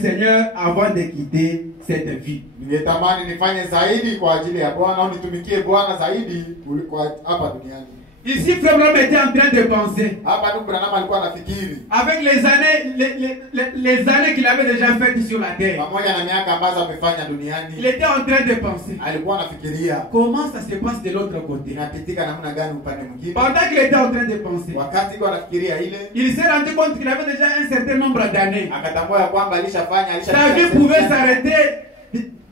Seigneur avant de quitter cette vie. Ningetamani nifanye zaidi kwa ajili ya Bwana au nitumikie Bwana zaidi kuliko hapa duniani. Ici, Frère Branham était en train de penser, Hapa ndugu Branham alikuwa anafikiri avec les années qu'il avait déjà faites sur la terre, pamoja na miaka ambazo amefanya duniani. il était en train de penser, Alikuwa anafikiria comment ça se passe de l'autre côté. inapitika namna gani upande mwingine. Pendant qu'il était en train de penser, Wakati alikuwa anafikiria ile, il s'est rendu compte qu'il avait déjà un certain nombre d'années. akatambua ya kwamba Sa vie pouvait s'arrêter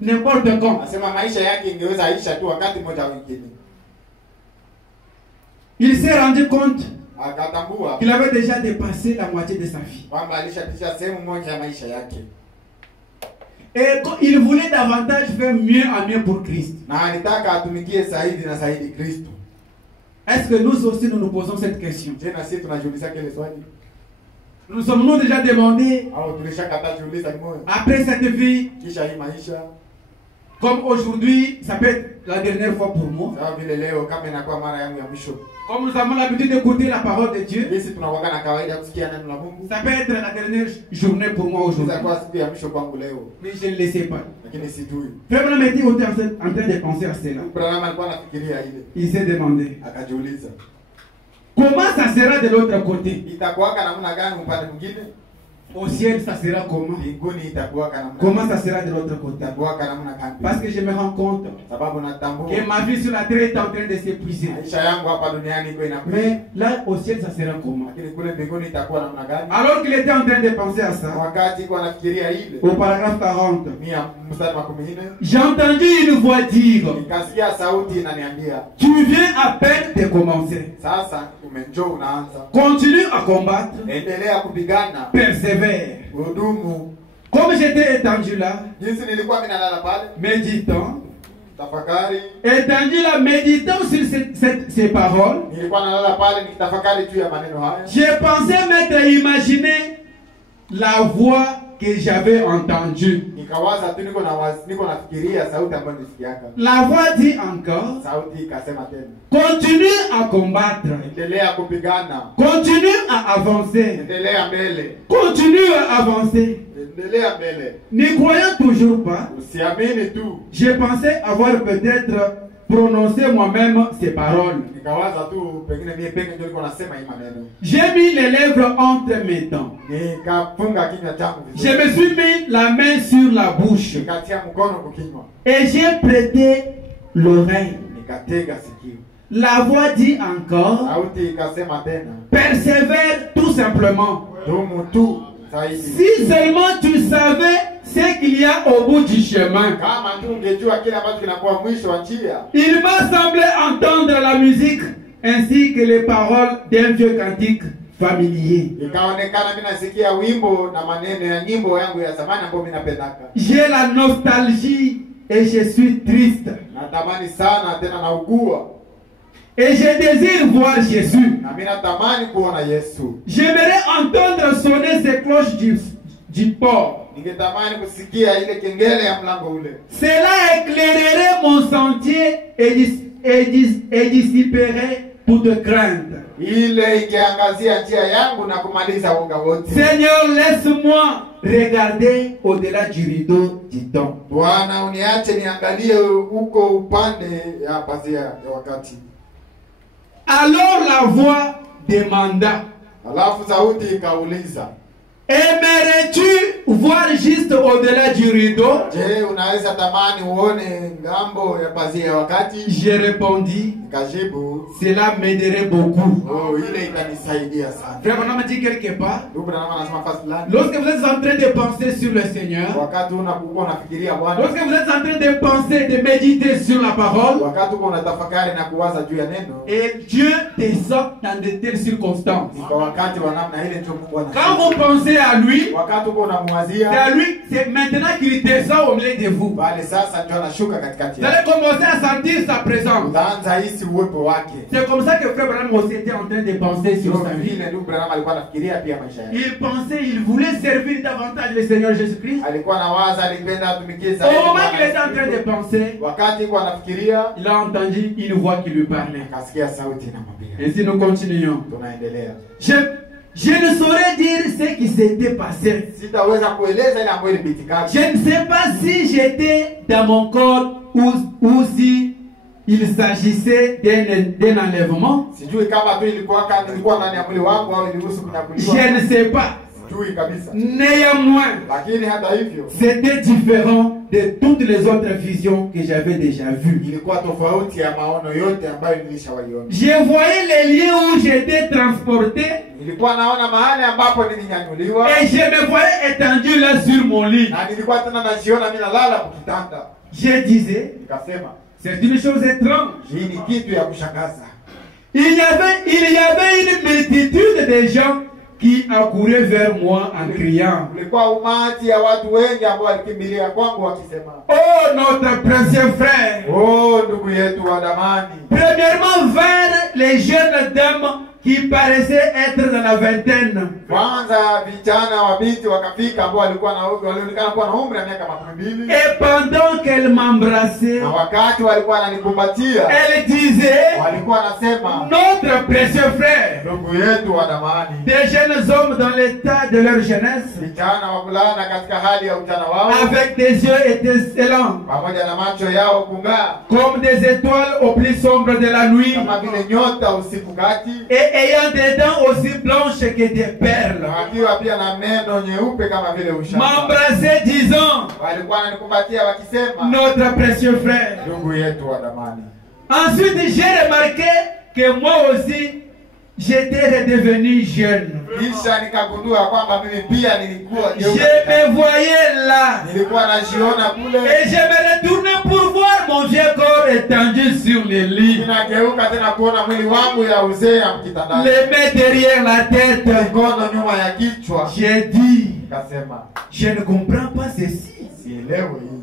n'importe quand. Anasema maisha yake ingeweza aisha tu wakati mmoja mwingine. Il s'est rendu compte Akatambua qu'il avait déjà dépassé la moitié de sa vie. kwamba alishatisha sehemu moja ya maisha yake. Et il voulait davantage faire mieux en mieux pour Christ. Na alitaka atumikie zaidi na zaidi Kristo. Est-ce que nous aussi nous posons cette question? Je na sisi tunajiuliza kile swali. Nous sommes-nous déjà demandé, Au tulishakataa jiuliza kimoja. après cette vie, Kisha hii maisha comme aujourd'hui, ça peut être la dernière fois pour moi, sawa vile leo kama inakuwa mara yangu ya mwisho. comme nous avons l'habitude d'écouter la parole de Dieu, Sisi tunakuwa na kawaida ya kusikia neno la Mungu. ça peut être la dernière journée pour moi aujourd'hui. Inaweza kuwa siku ya mwisho kwangu leo, Mais je ne le sais pas. lakini sijui. Frère Branham était en train de penser à cela. Branham alikuwa anafikiria ile. Il s'est demandé, Akajiuliza, comment ça sera de l'autre côté? itakuwa namna gani upande mwingine? Au ciel, ça sera comment? Mbinguni itakuwa namna Comment ça sera de l'autre côté? itakuwa namna gani? Parce que je me rends compte Sababu natambua que ma vie sur la terre est en train de s'épuiser. maisha yangu hapa duniani iko inakuwa. Mais là, au ciel, ça sera comment? Lakini kule mbinguni itakuwa namna gani? Alors qu'il était en train de penser à ça, Wakati iko anafikiria ile, au paragraphe 40, mia mstari wa 14, j'ai entendu une voix dire, nikasikia sauti inaniambia, tu viens à peine de commencer. sasa umenjoo unaanza. Continue à combattre, Endelea kupigana, persévère. hudumu. Comme j'étais étendu là, Jinsi nilikuwa mimi nalala pale, méditant, tafakari, étendu là, méditant sur ces paroles, nilikuwa nalala pale nikitafakari juu ya maneno haya. j'ai pensé m'être imaginé la voix que j'avais entendue. Nikawaza tu niko nafikiria sauti ambayo nilisikiaka. La voix dit encore, Sauti ikasema tena, continue à combattre, endelea kupigana, continue à avancer, endelea mbele, continue à avancer. endelea mbele. N'y croyant toujours pas, Usiamini tu. j'ai pensé avoir peut-être prononcé moi-même ces paroles. Nikawaza tu pengine mie peke ndio nilikuwa nasema hii maneno. J'ai mis les lèvres entre mes dents. Nikafunga kinywa changu Je vizuri. me suis mis la main sur la bouche Nikatia mkono kwa kinywa. et j'ai prêté l'oreille. Nikatega sikio. La voix dit encore, Sauti ikasema tena, persévère tout simplement. dumu tu zaidi. Si seulement tu savais ce qu'il y a au bout du chemin. Kama tu ungejua kile ambacho kinakuwa mwisho wa njia. Il m'a semblé entendre la musique ainsi que les paroles d'un vieux cantique familier. Ikaonekana mimi nasikia wimbo na maneno ya nyimbo yangu ya zamani ambayo mimi napendaka. J'ai la nostalgie et je suis triste. Natamani sana tena naugua. Et je désire voir Jésus. Na mimi natamani kuona Yesu. J'aimerais entendre sonner ces cloches du port. Ningetamani kusikia ile kengele ya mlango ule. Cela éclairerait mon sentier et dissiperait toute crainte. Ile ingeangazia njia yangu na kumaliza woga wote. Seigneur, laisse-moi regarder au-delà du rideau du temps. Bwana, uniache niangalie huko upande ya pazia ya wakati. Alors la voix demanda, Alafu sauti ikauliza, aimerais-tu voir juste au-delà du rideau? je, unaweza tamani uone ngambo ya pazia ya wakati? J'ai répondu, Nikajibu, cela m'aiderait beaucoup. oh, ile itanisaidia sana. Frère, on m'a dit quelque part, Ndugu na mama anasema fasi fulani. lorsque vous êtes en train de penser sur le Seigneur, Wakati unapokuwa unafikiria Bwana, lorsque vous êtes en train de penser, de méditer sur la parole, wakati uko unatafakari na kuwaza juu ya neno, et Dieu te sort dans de telles circonstances. kwa wakati wa namna ile ndio Mungu Quand vous pensez pensez à lui, wakati uko c'est unamwazia à lui, c'est maintenant qu'il descend au milieu de vous. bali sasa ndio anashuka katikati Vous yako. allez commencer à sentir sa présence. Utaanza hisi uwepo wake. C'est comme ça que Frère Branham aussi était en train de penser sur Ndio sa vie. vile ndugu Branham alikuwa anafikiria pia maisha yake. Il pensait, il voulait servir davantage le Seigneur Jésus-Christ. Alikuwa anawaza, alipenda atumikie Au zaidi. moment qu'il était en train de penser, Wakati yuko anafikiria, il a entendu une voix qui lui parlait. akasikia sauti inamwambia. Et si nous continuons, Tunaendelea. je ne saurais dire ce qui s'était passé. Sitaweza kueleza ile ambayo ilipitika. Je ne sais pas si j'étais dans mon corps ou si il s'agissait d'un enlèvement. Sijui kama tu nilikuwa ndani ya mwili wangu au ilihusu kunyakuliwa. Je ne sais pas. Sijui kabisa. Néanmoins, Lakini hata hivyo, c'était différent de toutes les autres visions que j'avais déjà vues. ilikuwa tofauti ya maono yote ambayo nilishawaiona. Je voyais les lieux où j'étais transporté Nilikuwa naona mahali ambapo nilinyanyuliwa et je me voyais étendu là sur mon lit. na nilikuwa tena najiona mimi nalala kwa kitanda. Je disais, Nikasema, c'est une chose étrange. hii ni kitu ya kushangaza. Il y avait une multitude de gens qui accouraient vers moi en criant, Kulikuwa umati ya watu wengi ambao walikimbilia kwangu wakisema, oh notre précieux frère. oh ndugu yetu wa damani. Premièrement vers les jeunes dames qui paraissaient être dans la vingtaine. Kwanza vijana wa binti wakafika ambao walionekana kuwa na umri ya miaka 12. Et pendant qu'elles m'embrassaient, Na wakati walikuwa wananikumbatia, elles disaient, walikuwa wanasema, notre précieux frère. ndugu yetu wa damani. Des jeunes hommes dans l'état de leur jeunesse, Vijana wavulana katika hali ya ujana wao, avec des yeux étincelants, pamoja na macho yao kung'aa comme des étoiles au plus sombre de la nuit, kama vile nyota usiku kati, et ayant des dents aussi blanches que des perles, na wakiwa pia na meno nyeupe kama vile ushanga. m'embrassaient disant, Walikuwa wananikumbatia wakisema, notre précieux frère. ndugu yetu wa damani. Ensuite, j'ai remarqué que moi aussi, j'étais redevenu jeune. Kisha nikagundua kwamba mimi pia nilikuwa Je me voyais là. nilikuwa najiona kule, Et je me retournais pour voir mon vieux corps étendu sur le lit. ninageuka tena kuona mwili wangu ya uzee ya mkitandani, Les mains derrière la tête. mikono nyuma ya kichwa. J'ai dit, Nikasema, je ne comprends pas ceci. sielewi hii.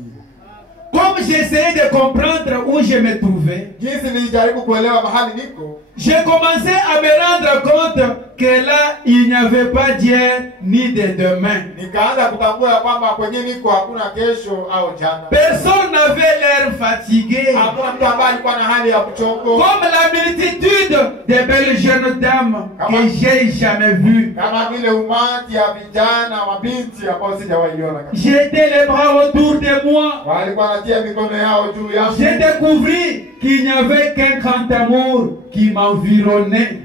Comme j'essayais de comprendre où je me trouvais, Jinsi nilijaribu kuelewa mahali niko, j'ai commencé à me rendre compte que là, il n'y avait pas d'hier ni de demain. nikaanza kutambua ya kwamba kwenye niko hakuna kesho au jana. Personne n'avait l'air fatigué. Hakuna mtu ambaye alikuwa na hali ya kuchoko, Comme la multitude de belles jeunes dames que j'ai jamais vues. kama vile umati ya vijana wa binti ambao sijawaiona kabisa. J'étais les bras autour de moi. Walikuwa wanatia mikono yao juu yangu. J'ai découvert qu'il n'y avait qu'un grand amour qui m'environnait.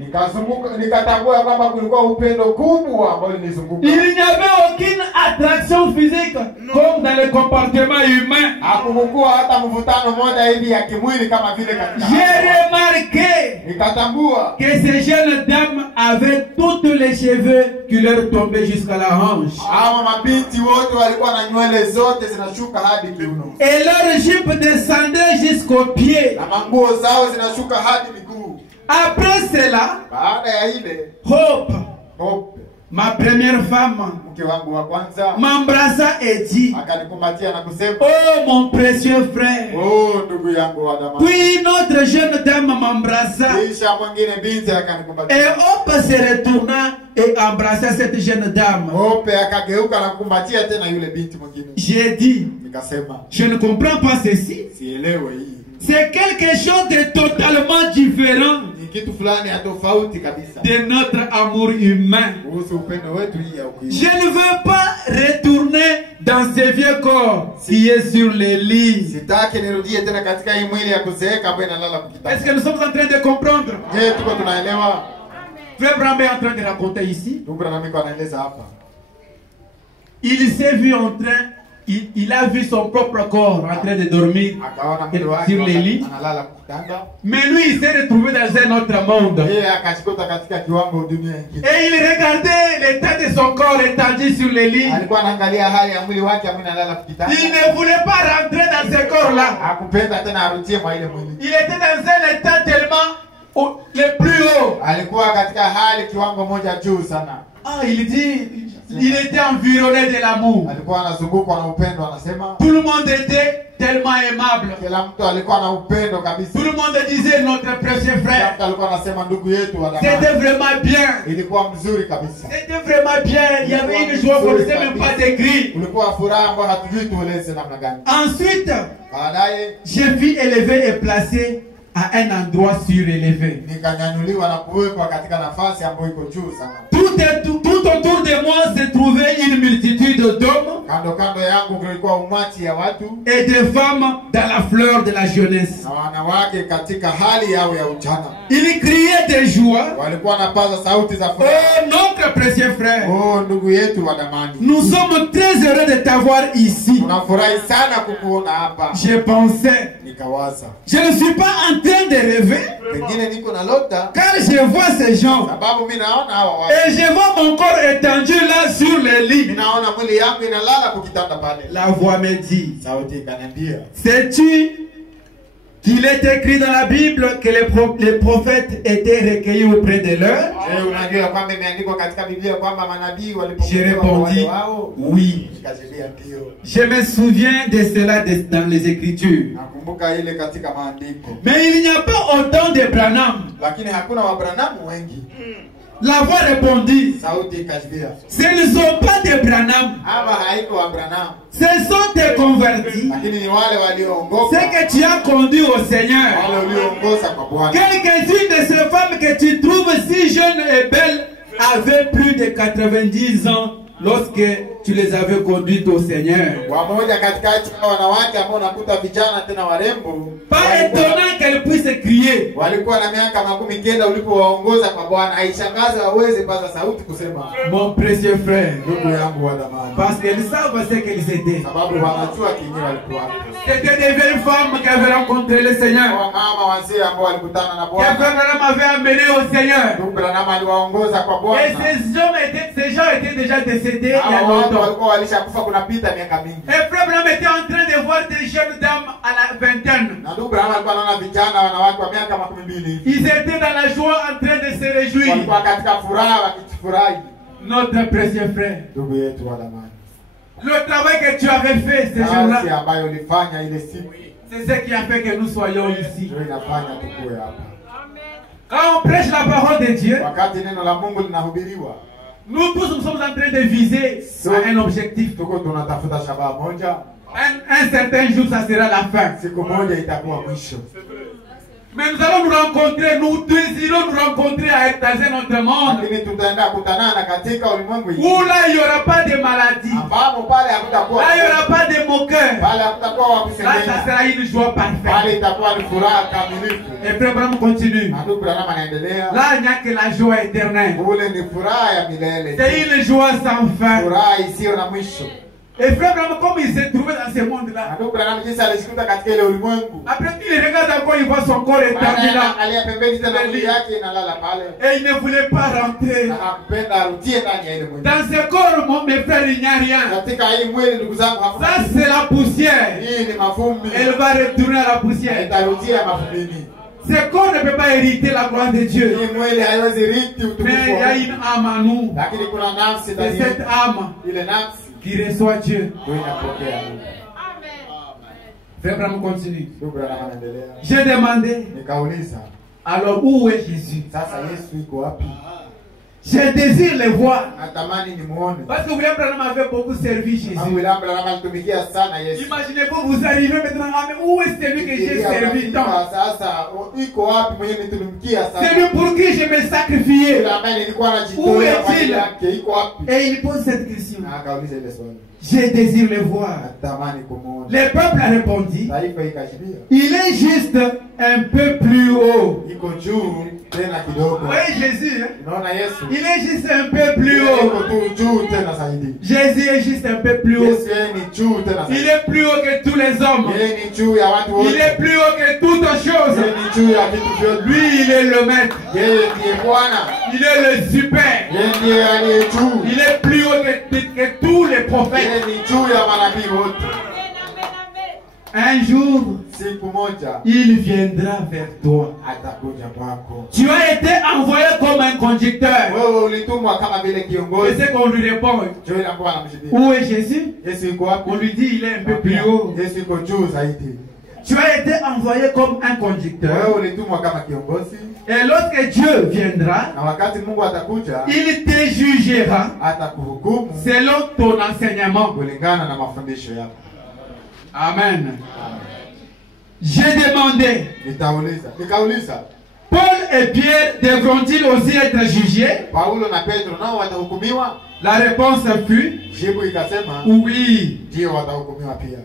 Nikatambua ya kwamba kulikuwa upendo kubwa ambao linizunguka. Il n'y avait aucune attraction physique comme dans le comportement humain. Hakukuwa hata mvutano moja hivi ya kimwili kama vile katika. J'ai remarqué Nikatambua que ces jeunes dames avaient tous les cheveux qui leur tombaient jusqu'à la hanche. hawa mabinti wote walikuwa na nywele zote zinashuka hadi kiuno. Et leur jupe descendait jusqu'aux pieds. Na manguo zao zinashuka hadi miguu. Après cela, Baada ya ile, Hope, ma première femme, mke wangu wa kwanza m'embrassa et dit, akanikumbatia na kusema, oh mon précieux frère. oh ndugu yangu wa damani. Puis une autre jeune dame m'embrassa. Kisha mwingine binti Et akanikumbatia. Hope se retourna et embrassa cette jeune dame. Hope akageuka na kukumbatia tena yule binti mwingine. J'ai dit, Nikasema, je ne comprends pas ceci. sielewe hii. C'est quelque chose de totalement différent Ni kitu fulani ya tofauti kabisa de notre amour humain. kuhusu upendo wetu hii ya ukimwi. Je ne veux pas retourner dans ce vieux corps qui est sur le lit. Sitaki nirudie tena katika hii mwili ya kuzeeka ambayo inalala kwa Est-ce kitanda. que nous sommes en train de comprendre? Je, tuko tunaelewa? Frère Brambe est en train de raconter ici. Ndugu na mimi anaeleza hapa. Il s'est vu en train, il a vu son propre corps en train de dormir Akaona mwili wake sur les lits. analala kwa kitanda. Mais lui, il s'est retrouvé dans un autre monde. Yeye akajikuta katika kiwango dunia nyingine. Et il regardait l'état de son corps étendu sur les lits. Alikuwa anaangalia hali ya mwili wake ambaye analala kwa kitanda. Il ne voulait pas rentrer dans ce corps-là. Hakupenda tena arudie mwa ile mwili. Il était dans un état tellement le plus haut. Alikuwa katika hali kiwango moja juu sana. Ah, il dit, Il était environné de l'amour. alikuwa anazungukwa na upendo, anasema Tout le monde était tellement aimable. kila mtu alikuwa na upendo kabisa. Tout le monde disait notre précieux Kila frère. mtu alikuwa anasema ndugu yetu wa C'était damani. vraiment bien. Ilikuwa mzuri kabisa. C'était vraiment bien. Il y avait une joie qu'on ne sait même pas décrire. Ulikuwa furaha ambayo hatujui tueleze namna gani. Ensuite, Baadaye je fus élevé et placé à un endroit surélevé. nikanyanyuliwa na kuwekwa katika nafasi ambayo iko juu sana. Tout autour de moi se trouvait une multitude d'hommes Kando kando yangu kulikuwa umati ya watu et de femmes dans la fleur de la jeunesse. na wanawake katika hali yao ya ujana. Ils criaient de joie. Walikuwa wanapaza sauti za furaha. Oh, notre précieux frère, Oh, ndugu yetu wa damani. nous sommes très heureux de t'avoir ici. Tunafurahi sana kukuona hapa. Je pensais, Nikawaza, je ne suis pas en train de rêver, pengine niko na lota car je vois ces gens sababu mimi naona hawa watu. et je vois mon corps étendu là sur le lit. Ninaona mwili yangu inalala kwa kitanda pale. La voix me dit, Sauti ikaniambia, sais-tu qu'il est écrit dans la Bible que les prophètes étaient recueillis auprès de leur? je, unajua kwamba imeandikwa katika Biblia kwamba manabii J'ai walipokelewa kwa wale répondu, wao? oui. Nikasema ndio. Je me souviens de cela dans les Écritures. Nakumbuka ile katika maandiko. Mais il n'y a pas autant de Branham. Lakini hakuna Wabranamu wengi. La voix répondit, Sauti ikaniambia, ce ne sont pas des Branham, hapa haiko Wabranamu, ce sont des convertis. lakini ni wale walioongoka, Ce que tu as conduit au Seigneur. wale walioongoza kwa Bwana. Quelques-unes de ces femmes que tu trouves si jeunes et belles avaient plus de 90 ans lorsque tu les avais conduites au Seigneur. Wamoja katikati ya wanawake ambao unakuta vijana tena warembo, Pas étonnant qu'elles puissent crier. walikuwa na miaka 90 ulipowaongoza kwa Bwana. Haishangazi waweze paza sauti kusema, Mon précieux frère. ndugu yangu wa damani, Parce qu'elles savent ce qu'elles étaient. sababu wanajua kinyi walikuwa hapo. C'était des vieilles femmes qui avaient rencontré le Seigneur. Kwa mama wazee ambao walikutana na Que Bwana. Branham avait amené au Seigneur. Ndugu Branham aliwaongoza kwa Et Bwana. ces gens étaient déjà décédés il y a Hao watu longtemps. walikuwa walishakufa kunapita miaka mingi. Et Frère Branham était en train de voir des jeunes dames à la vingtaine. Na ndugu Branham alikuwa anaona vijana wanawake wa miaka 20 hivi. Ils étaient dans la joie en train de se réjouir. Walikuwa katika furaha wakifurahi. Notre précieux frère, Ndugu yetu wa damani, le travail que tu avais fait ces kazi jours-là, ambayo ulifanya ile siku c'est ce qui a fait que nous soyons ici. ndio inafanya tukue hapa. Quand on prêche la parole de Dieu, Wakati neno la Mungu linahubiriwa, nous tous nous sommes en train de viser à un objectif. tuko tunatafuta shabaha moja. Un certain jour, ça sera la fin. Siku moja itakuwa mwisho. Mais nous allons nous rencontrer, nous désirons nous rencontrer dans un autre monde Lakini tutaenda kutanana katika ulimwengu huu où là il n'y aura pas de maladie, ambapo pale hakutakuwa là il n'y aura pas de moqueurs, pale hakutakuwa wa là ça kusengenya, sera une joie pale parfaite. itakuwa ni furaha kamilifu. Et Frère Branham continue. Na ndugu Branham anaendelea, Là il n'y a que la joie éternelle. ule ni furaha ya milele, C'est une joie sans fin. furaha isiyo na mwisho. Et Frère Branham, comme il s'est trouvé dans ce Na monde-là, ndugu Branham jinsi alishikuta katika ile ulimwengu, après il regarde encore, il voit son corps étendu là. anaangalia pembeni tena mwili yake inalala pale, Et il ne voulait pas rentrer. na hakupenda arudie ndani ya ile mwili. Dans ce corps, mes frères, il n'y a rien. Katika hii mwili ndugu zangu, hakuna Ça, c'est la poussière. hii ni mavumbi, Elle va retourner à la poussière. itarudia mavumbini. Ce corps ne peut pas hériter la gloire de Dieu. Hii mwili haiwezi rithi Mais utukufu il y wa a Mungu. une âme en nous. Lakini kuna nafsi C'est ndani cette yetu, âme ile nafsi qui reçoit Dieu. ndio inapokea Mungu. Frère Branham continue. Ndugu Branham anaendelea, J'ai demandé, nikauliza, alors où est Jésus? sasa Yesu iko wapi? Je désire le voir. Natamani nimuone. Parce que William Branham avait beaucoup servi Jésus. Sababu William Branham alitumikia sana Yesu. Imaginez-vous, vous arrivez maintenant, ah, mais où est celui que j'ai servi tant? Sasa iko wapi mwenye nitumikia sana? Celui pour qui je me sacrifiais. Yule ambaye nilikuwa Où najitolea kwa est-il? ajili yake, iko wapi? Et il pose cette question. Na akauliza ile swali. Je désire le voir. Natamani kumuona. Le peuple a répondu, Taifa ikashibia. il est juste un peu plus haut. Iko juu tena kidogo. Vous voyez Jésus, hein? Unaona Yesu? Il est juste un peu plus Iko haut. tu juu tena zaidi. Jésus est juste un peu plus haut. Yesu yeye ni juu tena Il zaidi. est plus haut que tous les hommes. Yeye ni juu ya watu wote. Il est plus haut que toutes choses. Yeye ni juu ya vitu vyote. Lui, il est le maître. Yeye ndiye Bwana. Il est le super. Yeye ndiye aliye juu. Il est plus haut que tous les prophètes. Yeye ni juu ya manabii wote. Un jour, siku moja il viendra vers toi. atakuja kwako. Tu as été envoyé comme un conducteur. Wewe ulitumwa kama vile Et kiongozi. c'est qu'on lui répond. Joel ambaye anamshibiri. Où est Jésus? Yesu yuko wapi? On lui dit il est un peu plus haut. Yesu yuko juu zaidi. Tu as été envoyé comme un conducteur. Wewe ulitumwa kama kiongozi. Et lorsque Dieu viendra, Na wakati Mungu atakuja, il te jugera atakuhukumu selon ton enseignement. kulingana na mafundisho yako. Amen. J'ai demandé, Nikauliza, Paul et Pierre devront-ils aussi être jugés? Paulo na Petro nao watahukumiwa? La réponse fut Jibu ikasema oui. ndio watahukumiwa pia.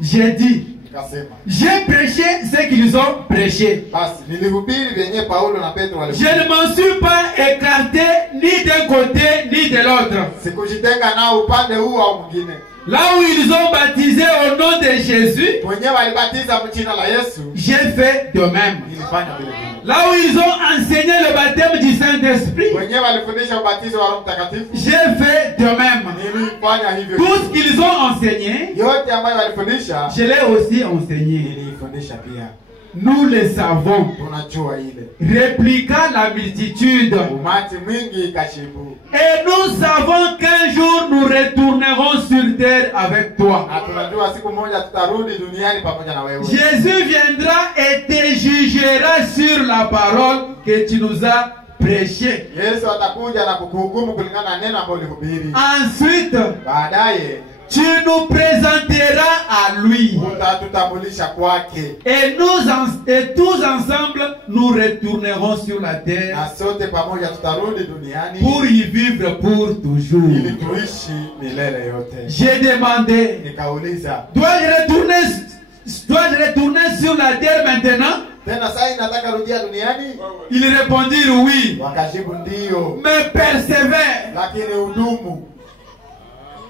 J'ai dit, Nikasema j'ai prêché ce qu'ils ont prêché. basi nilihubiri vyenye Paulo na Petro Je walihubiri. ne m'en suis pas écarté ni d'un côté ni de l'autre. Sikujitenga nao upande huu au mwingine. Là où ils ont baptisé au nom de Jésus, Wenyewe walibatiza jina la Yesu, j'ai fait de même. nilifanya vile vile. Là où ils ont enseigné le baptême du Saint-Esprit, Wenyewe walifundisha ubatizo wa Roho Mtakatifu, j'ai fait de même. nilifanya hivyo. Tout ce qu'ils ont enseigné, Yote ambayo walifundisha, je l'ai aussi enseigné. nilifundisha pia. Nous le savons. Tunajua ile. Répliqua la multitude. Umati mwingi ikashibu. Et nous savons qu'un jour nous retournerons sur terre avec toi. Na tunajua siku moja tutarudi duniani pamoja na wewe. Jésus viendra et te jugera sur la parole que tu nous as prêchée. Yesu atakuja na kukuhukumu kulingana na neno ambalo ulihubiri. Ensuite, Baadaye tu nous présenteras à lui. utatutambulisha kwake. Et tous ensemble, nous retournerons sur la terre Na sote pamoja tutarudi duniani pour y vivre pour toujours. ili tuishi milele yote. J'ai demandé, Nikauliza, dois-je retourner sur la terre maintenant? tena sasa nataka rudia duniani? Ils répondirent oui. Wakajibu ndio, Mais persévère. lakini udumu.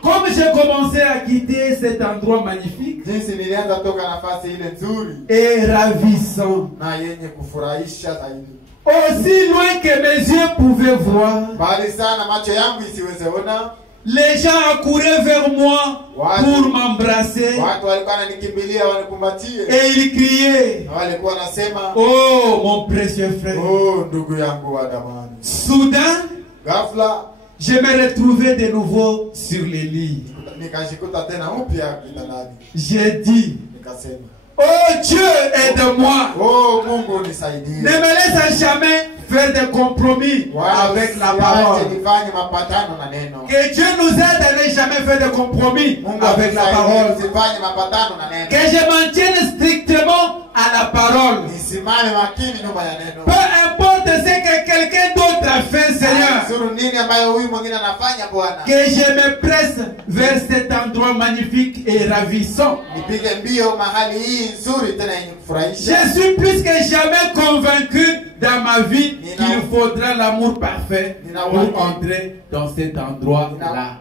Comme j'ai commencé à quitter cet endroit magnifique Jinsi nilianza toka nafasi ile nzuri et ravissant, na yenye kufurahisha zaidi, aussi loin que mes yeux pouvaient voir, bali sana macho yangu isiweze ona, les gens accouraient vers moi pour m'embrasser watu walikuwa wananikimbilia wanikumbatie, et ils criaient, na walikuwa wanasema, oh mon précieux frère. oh ndugu yangu wa damani. Soudain, Ghafla je me retrouvais de nouveau sur les lits. nikajikuta tena upya kitandani. J'ai dit, Nikasema, oh Dieu, aide-moi. oh Mungu nisaidie. Ne me laisse jamais faire des compromis avec la parole. Nifanye mapatano na neno. Que Dieu nous aide à ne jamais faire de compromis Mungu avec la parole. Nisifanye mapatano na neno. Que je m'en tienne strictement à la parole. Nisimame makini nyuma ya neno. Peu importe ce que quelqu'un d'autre a fait, Seigneur. Suru nini ambayo huyu mwingine anafanya Bwana? Que je me presse vers cet endroit magnifique et ravissant. Nipige mbio mahali hii nzuri tena yenye kufurahisha. Je suis plus que jamais convaincu dans ma vie qu'il faudra l'amour parfait pour entrer dans cet endroit-là.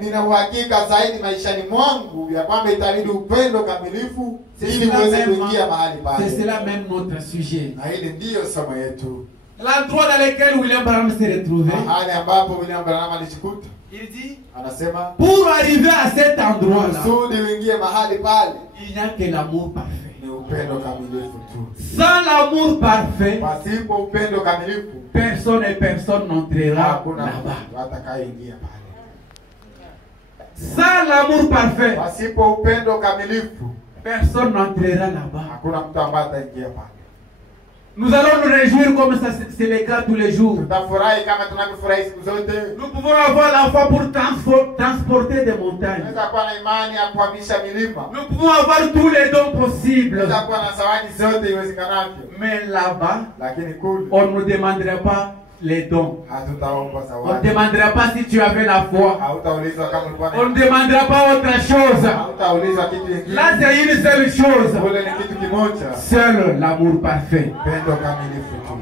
Nina uhakika zaidi maishani mwangu ya kwamba itabidi upendo kamilifu ili uweze kuingia mahali pale. C'est cela même notre sujet. Na hili ndiyo somo yetu. L'endroit dans lequel William Branham s'est retrouvé. Mahali ambapo William Branham alijikuta. Il dit, Anasema, pour arriver à cet endroit-là, kusudi uingie mahali pale, il n'y a que l'amour parfait. ni upendo kamilifu tu. Sans l'amour parfait, Pasipo upendo kamilifu, personne et personne n'entrera hakuna là-bas. mtu atakayeingia pale. Sans l'amour parfait, Pasipo upendo kamilifu, personne n'entrera là-bas. hakuna mtu ambaye ataingia pale. Nous allons nous réjouir comme ça, c'est le cas tous les jours. Tutafurahi kama tunavyofurahi siku zote. Nous pouvons avoir la foi pour transporter des montagnes. Tunaweza kuwa na imani ya kuhamisha milima. Nous pouvons avoir tous les dons possibles. Tunaweza kuwa na zawadi zote iwezekanavyo. Mais là-bas, Lakini kule on ne nous demandera pas les dons. hatutaomba On ne zawadi. demandera pas si tu avais la foi. Hautaulizwa kama ulikuwa On na. ne demandera pas autre chose. Hautaulizwa kitu kingine. Là, c'est une seule chose. Kule ni kitu kimoja. Seul l'amour parfait. Pendo kamilifu tu.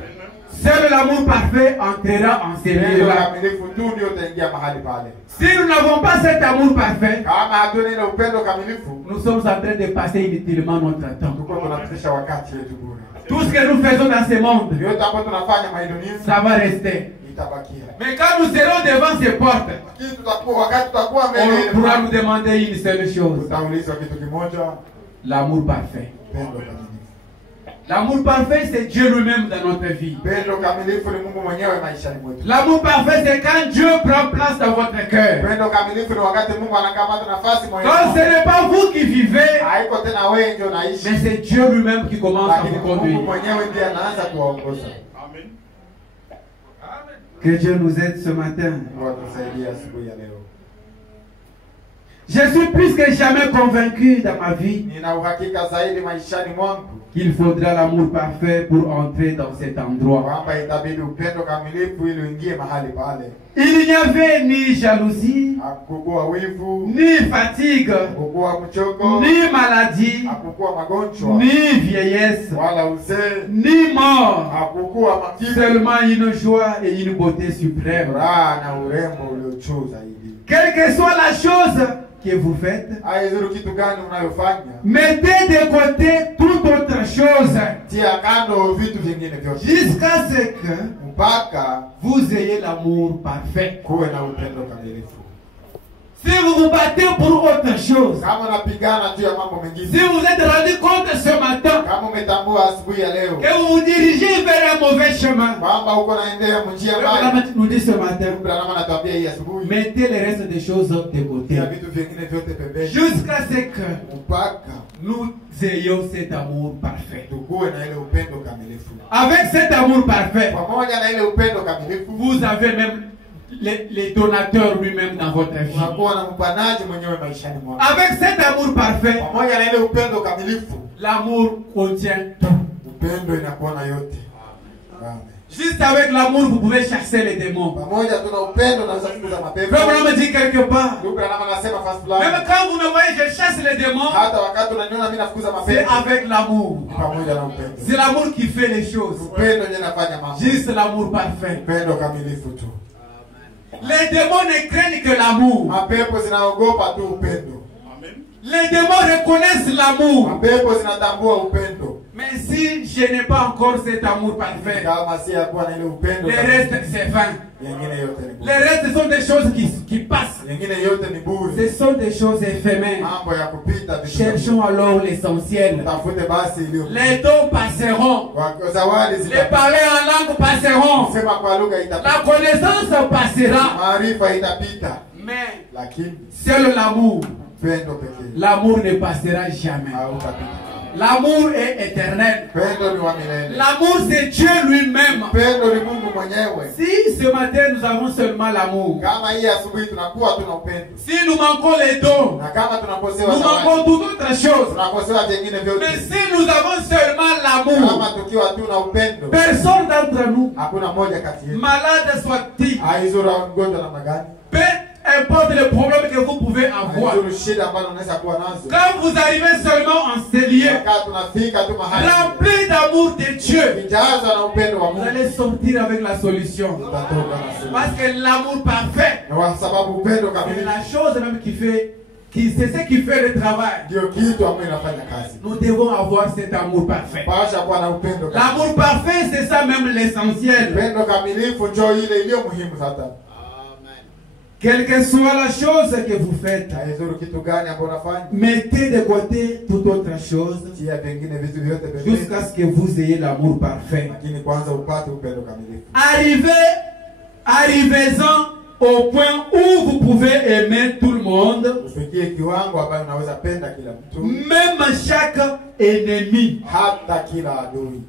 Seul l'amour parfait entrera en ces Pendo lieux-là. kamilifu tu ndio utaingia mahali pale. Si nous n'avons pas cet amour parfait, Kama hatuna ile upendo kamilifu, nous sommes en train de passer inutilement notre temps. tuko tunapitisha wakati wetu bure. Tout ce que nous faisons dans ce monde, Yote ambayo tunafanya maidunia ça va rester. itabakia. Mais quand nous serons devant ces portes, Lakini tutakuwa wakati tutakuwa mbele on ile pourra nous demander une seule chose. tutaulizwa kitu kimoja. L'amour parfait. Upendo kamilifu. L'amour parfait, c'est Dieu lui-même dans notre vie. Upendo kamilifu ni Mungu mwenyewe maishani mwetu. L'amour parfait, c'est quand Dieu prend place dans votre cœur. Upendo kamilifu ni wakati Mungu anakamata nafasi moyoni. Quand ce n'est pas vous qui vivez, Haiko tena wewe ndio unaishi. mais c'est Dieu lui-même qui commence à Lakini vous Mungu conduire. mwenyewe ndiye anaanza kuwaongoza. Amen. Que Dieu nous aide ce matin. Mungu atusaidie asubuhi ya leo. Je suis plus que jamais convaincu dans ma vie Nina uhakika zaidi maishani mwangu qu'il faudra l'amour parfait pour entrer dans cet endroit. kwamba itabidi upendo kamilifu ili uingie mahali pale. Il n'y avait ni jalousie, Hakukuwa wivu, ni fatigue, hakukuwa mchoko, ni maladie, hakukuwa magonjwa, ni vieillesse, wala uzee, ni mort. hakukuwa makifo, Seulement une joie et une beauté suprême. furaha na urembo uliochuu zaidi. Quelle que soit la chose que vous faites, Haidhuru kitu gani unayofanya, mettez de côté toute autre chose tia kando vitu vingine vyote jusqu'à ce que mpaka vous ayez l'amour parfait. kuwe na upendo kamilifu. Si vous vous battez pour autre chose, Kama unapigana juu ya mambo si mengine, vous êtes rendu compte ce matin kama umetambua asubuhi ya leo que vous vous dirigez vers un mauvais chemin, kwamba uko naendea njia le mbaya, Branham nous dit ce matin, Branham anatuambia hii asubuhi, mettez le reste des choses de côté tia vitu vingine vyote pembeni jusqu'à ce que mpaka nous ayons cet amour parfait. tukuwe na ile upendo kamilifu. Avec cet amour parfait, Pamoja na ile upendo kamilifu, vous avez même les donateurs lui-même dans votre vie. unakuwa na mpanaji mwenyewe maishani mwako. Avec cet amour parfait, Pamoja na ile upendo kamilifu, l'amour contient tout. upendo inakuwa na yote. Amen. Juste avec l'amour, vous pouvez chasser les démons. Pamoja tuna upendo na kufukuza mapepo. Le Branham dit quelque part, Ndugu Branham anasema fast fulani, même quand vous me voyez, je chasse les démons, hata wakati unaniona mimi nafukuza c'est mapepo, avec l'amour. ni pamoja na upendo. C'est l'amour qui fait les choses. Upendo ndiye anafanya mambo. Juste l'amour parfait. Upendo kamilifu tu. Les démons ne craignent que l'amour. Mapepo zinaogopa tu upendo. Amen. Les démons reconnaissent l'amour. Mapepo zinatambua upendo. Mais si je n'ai pas encore cet amour parfait, Kama si yakuwa na ile upendo, le reste c'est vain. nyingine yote ni bure. Les restes sont des choses qui passent. Nyingine yote ni bure. Ce sont des choses éphémères. Mambo ya kupita vitu. Cherchons alors l'essentiel. Tafute basi iliyo. Les dons passeront. Kwa zawadi Les zitapita. parler en langue passeront. Sema kwa lugha La itapita. connaissance passera. Maarifa itapita. Mais Lakini seul l'amour. pendo pekee L'amour ne passera jamais. hautapita. L'amour est éternel. Pendo ni wa milele. L'amour c'est Dieu lui-même. Pendo ni Mungu mwenyewe. Si ce matin nous avons seulement l'amour, Kama hii asubuhi tunakuwa tuna upendo. si nous manquons les dons, Na kama tunakosewa nous zawadi, manquons toute autre chose. tunakosewa vingine Mais vyote. si nous avons seulement l'amour, Kama tukiwa tuna upendo, personne d'entre nous, hakuna moja kati yetu malade soit-il, haizuru mgonjwa namna gani, peu importe le problème que vous pouvez avoir, haizuru shida ambazo unaweza kuwa nazo. quand vous arrivez seulement en ces lieux, Wakati tunafika tu mahali remplis d'amour de Dieu, kijazwa na upendo wa vous Mungu, allez sortir avec la solution. tutatoka na suluhu. Parce que l'amour parfait, Na kwa sababu upendo c'est kamili la chose même qui fait, c'est ce qui fait le travail. ndio kitu ambacho inafanya kazi. Nous devons avoir cet amour parfait. Pasha kuwa na upendo kamili. L'amour parfait, c'est ça même l'essentiel. Upendo kamilifu ndio ile iliyo muhimu sasa. Quelle que soit la chose que vous faites, Haizuru kitu gani ambacho unafanya, mettez de côté toute autre chose tia vingine vitu vyote pembeni, jusqu'à ce que vous ayez l'amour parfait. lakini kwanza upate upendo kamilifu. Arrivez-en au point où vous pouvez aimer tout le monde, Ufikie kiwango ambacho unaweza penda kila mtu, même chaque ennemi. hata kila adui.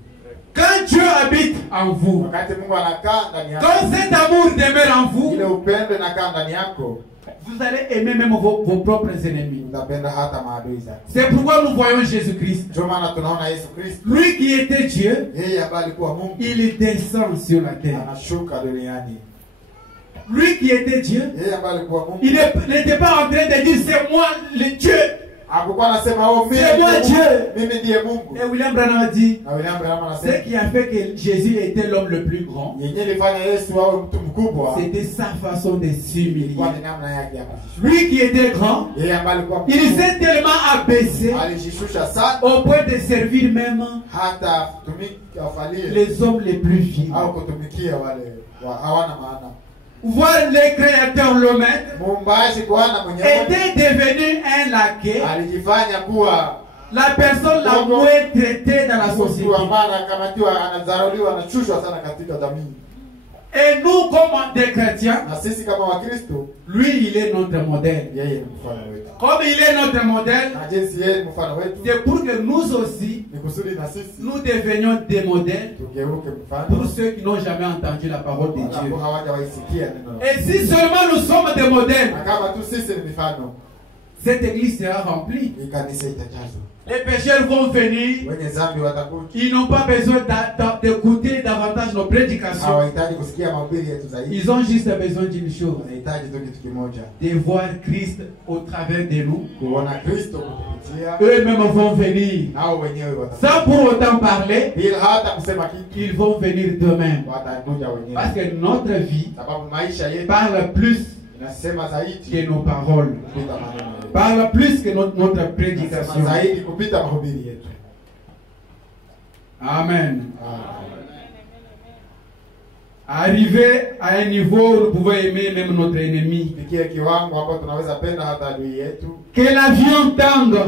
Quand Dieu habite en vous, Wakati Mungu anakaa ndani yako, quand cet amour demeure en vous, ile upendo inakaa ndani yako, vous allez aimer même vos propres ennemis. utapenda hata maadui zako. C'est pourquoi nous voyons Jésus-Christ. Ndio maana tunaona Yesu Kristo, Lui qui était Dieu, yeye ambaye alikuwa Mungu, il descend sur la terre. anashuka duniani. Lui qui était Dieu, Yeye ambaye alikuwa Mungu, il n'était pas en train de dire c'est moi le Dieu. hakukuwa anasema oh, mimi C'est moi ndiye Dieu. Mungu, mimi ndiye Mungu. Et William Branham dit, Na William Branham ce anasema qui a fait que Jésus était l'homme le plus grand, yenyewe ilifanya Yesu awe mtu mkubwa, c'était sa façon de s'humilier. kwa ni namna yake ya kujishusha. Lui qui était grand, Yeye ambaye alikuwa il s'est tellement abaissé alijishusha sana, au point de servir même hata kutumika afalie les hommes les plus vils. au kutumikia wale hawana maana. Voir le Créateur, le Maître, Muumbaji Bwana mwenyewe était devenu un laquais alijifanya kuwa la personne la Mungu- moins traitée dans la mtu société. ambaye anakamatiwa, anadharauliwa, anachushwa sana katika jamii. Et nous, comme des chrétiens, Na sisi kama Wakristo, lui, il est notre modèle. yeye ni mfano wetu. Comme il est notre modèle, Na jinsi yeye ni mfano wetu, c'est pour que nous aussi, ni kusudi na sisi nous devenions des modèles tugeuke pour mfano ceux qui n'ont jamais entendu la parole de wale Dieu. ambao hawajawaisikia neno la Et si seulement nous sommes des modèles, Na kama tu sisi ni mifano, cette église sera remplie. hii kanisa itajazwa. Les pécheurs vont venir. Wenye dhambi watakuja, Ils n'ont pas besoin d'écouter davantage nos prédications. hawahitaji kusikia mahubiri yetu zaidi. Ils ont juste besoin d'une chose, Wanahitaji tu kitu kimoja, de voir Christ au travers de nous. kuona Kristo kutupitia, Eux-mêmes vont venir. nao wenyewe watakuja. Sans pour autant parler, Bila hata kusema kitu, ils vont venir d'eux-mêmes. watakuja wenyewe. Parce que notre vie Sababu maisha yetu parle plus inasema zaidi que nos paroles. kupita maneno yetu. Parle plus que notre Inasema prédication. zaidi kupita mahubiri yetu. Amen. Amen. Arriver à un niveau où nous pouvons aimer même notre ennemi. Fikie kiwango hapo tunaweza penda hata adui yetu. Que l'avion tangue.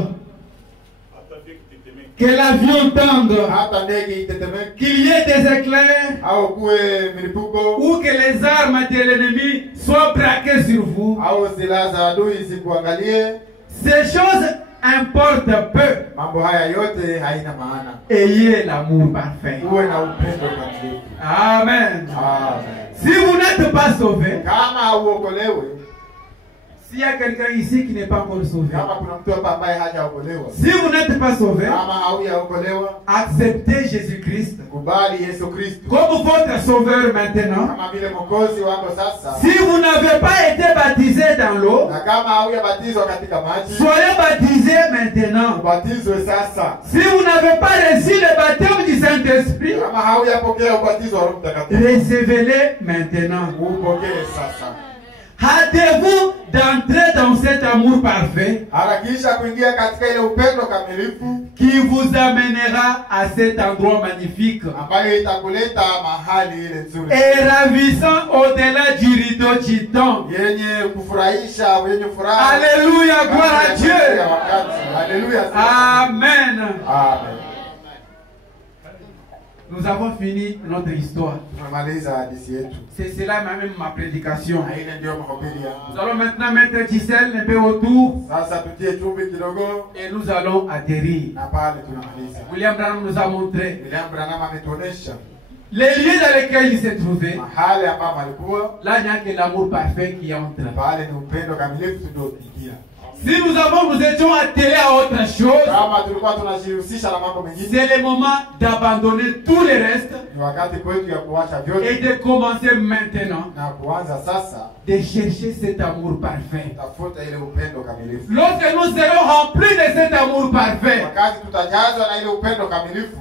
Que l'avion tangue. Hata ndege itetemeke Qu'il y ait des éclairs. au kuwe milipuko Ou que les armes de l'ennemi soient braquées sur vous. au silaha za adui zikuangalie. Ces choses importent peu. Mambo haya yote haina maana. Ayez l'amour parfait. Uwe na upendo kamilifu. Amen. Amen. Si vous n'êtes pas sauvé, Kama hauokolewe, s'il y a quelqu'un ici qui n'est pas encore sauvé, kama kuna mtu hapa ambaye hajaokolewa, si vous n'êtes pas sauvé, kama haujaokolewa, acceptez Jésus-Christ kubali Yesu Kristo comme votre sauveur maintenant. kama vile mwokozi wako sasa. Si vous n'avez pas été baptisé dans l'eau, Na kama haujabatizwa katika maji, soyez baptisé maintenant. ubatizwe sasa. Si vous n'avez pas reçu le baptême du Saint-Esprit, Kama haujapokea ubatizo wa Roho Mtakatifu, recevez-le maintenant. upokee sasa. Hâtez-vous d'entrer dans cet amour parfait Harakisha kuingia katika ile upendo kamilifu qui vous amènera à cet endroit magnifique ambayo itakuleta mahali ile nzuri et ravissant au-delà du rideau titan. yenye kufurahisha, yenye furaha. Alléluia, gloire à Dieu. Alléluia. Amen. Amen. Nous avons fini notre histoire. Tumemaliza hadithi yetu. C'est cela même ma prédication. Na ile ndio mahubiri yangu. Nous allons maintenant mettre Gisèle un peu autour Sasa tutie chumvi kidogo et nous allons atterrir. na pale tunamaliza. William Branham nous a montré William Branham ametuonesha les lieux dans lesquels il s'est trouvé. mahali ambapo alikuwa, Là, il n'y a que l'amour parfait qui entre. pale ni upendo kamilifu ndio ukiingia. Si nous étions attelés à autre chose, Kama tulikuwa tunajihusisha na mambo mengine, c'est le moment d'abandonner tout le reste ni wakati kwetu ya kuacha et vyote de commencer maintenant na kuanza sasa de chercher cet amour parfait. tafuta ile upendo kamilifu. Lorsque nous serons remplis de cet amour parfait, Wakati tutajazwa na ile upendo kamilifu,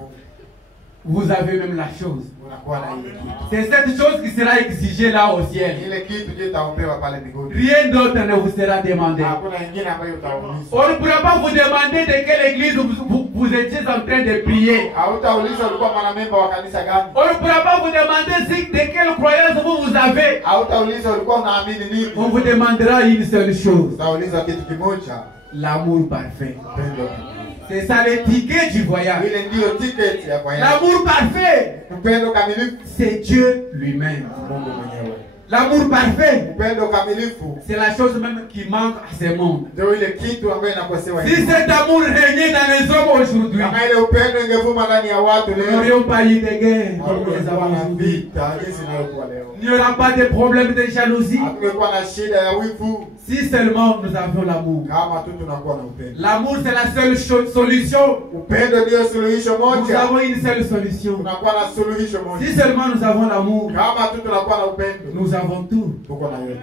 vous avez même la chose. unakuwa na ile kitu. C'est cette chose qui sera exigée là au ciel. Ile kitu je itaombewa pale mbinguni. Rien d'autre ne vous sera demandé. Hakuna ingine ambayo On utaulizwa. ne pourra pas vous demander de quelle église vous étiez en train de prier. Hautaulizwa ulikuwa mwanamemba wa kanisa gani. On ne pourra pas vous demander de quelle croyance vous avez. Hautaulizwa ulikuwa unaamini nini. On vous demandera une seule chose. Utaulizwa kitu kimoja, L'amour parfait. upendo kamilifu. C'est ça le ticket du voyage. Ile ndiyo ticket ya kwenda. L'amour parfait, Upendo kamilifu, c'est Dieu lui-même. Mungu mwenyewe. L'amour parfait, Upendo kamilifu c'est la chose même qui manque à ce monde. ndio ile kitu ambayo inakosewa. Si cet amour régnait dans les hommes aujourd'hui, Kama ile upendo ingevuma ndani ya watu nous leo, n'aurions pas eu de guerre comme nous les hatungekuwa avons na aujourd'hui. vita jinsi inayokuwa leo. Il n'y aura pas de problème de jalousie Hatungekuwa na shida ya wivu si seulement nous avions l'amour. kama tu tunakuwa na upendo. L'amour, c'est la seule solution. Upendo ndio suluhisho Nous moja. avons une seule solution. Tunakuwa na suluhisho moja. Si seulement nous avons l'amour, Kama tu tunakuwa na upendo, nous avons tout. tuko na yote.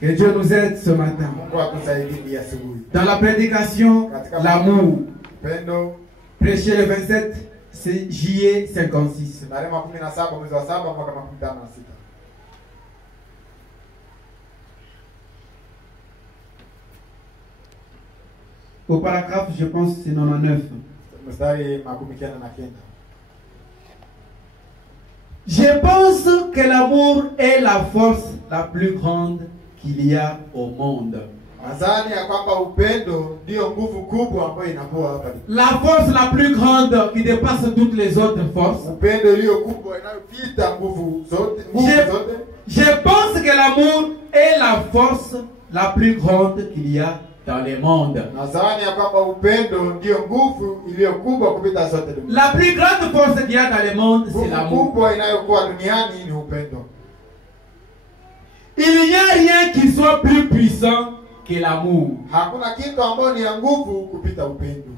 Que Dieu nous aide ce matin. Mungu atusaidie asubuhi. Dans la prédication, l'amour, Upendo, prêché le 27 juillet 56. tarehe 17 mwezi wa 7 mwaka 56. Au paragraphe, je pense, c'est 99. Mstari 99. Je pense que l'amour est la force la plus grande qu'il y a au monde. Nadhani ya kwamba upendo ndio nguvu kubwa ambayo inakuwa hapa. La force la plus grande qui dépasse toutes les autres forces. Upendo iliyo kubwa inayopita nguvu zote. Je pense que l'amour est la force la plus grande qu'il y a dans le monde. Nadhani ya kwamba upendo ndio nguvu iliyo kubwa kupita zote duniani. La plus grande force qu'il y a dans le monde, c'est l'amour. Kubwa inayokuwa duniani ni upendo. Il n'y a rien qui soit plus puissant que l'amour. Hakuna kitu ambacho ni ya nguvu kupita upendo.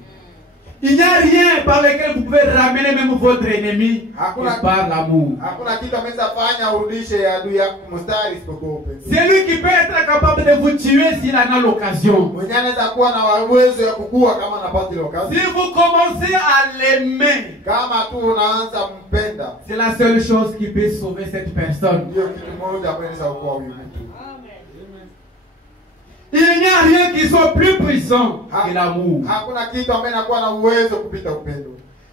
Il n'y a rien par lequel vous pouvez ramener même votre ennemi que par l'amour. Hakuna kitu ameweza fanya urudishe adui yako mstari isipokuwa upendo. C'est lui qui peut être capable de vous tuer s'il en a l'occasion. Mwenye anaweza kuwa na uwezo ya kukua kama anapata ile occasion. Si vous commencez à l'aimer, kama tu unaanza mpenda, c'est la seule chose qui peut sauver cette personne. Ndio kitu moja ambacho inaweza kuokoa huyu mtu. Il n'y a rien qui soit plus puissant que l'amour. Hakuna kitu ambacho inakuwa na uwezo kupita upendo.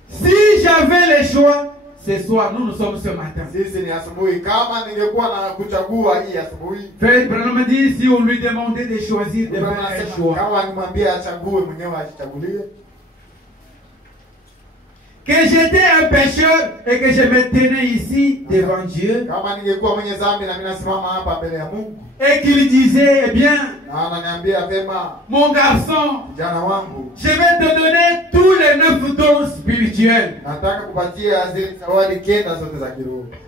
Si j'avais le choix, ce soir, nous sommes ce matin. Sisi ni asubuhi. Kama ningekuwa na kuchagua hii asubuhi. Frère Branham dit si on lui demandait de choisir de faire un choix. Kama nimwambie achague mwenyewe ajichagulie. Que j'étais un pécheur et que je me tenais ici devant Dieu. Kama ningekuwa mwenye dhambi na mimi nasimama hapa mbele ya Mungu. Et qu'il disait, eh bien, mon garçon, je vais te donner tous les 9 dons spirituels.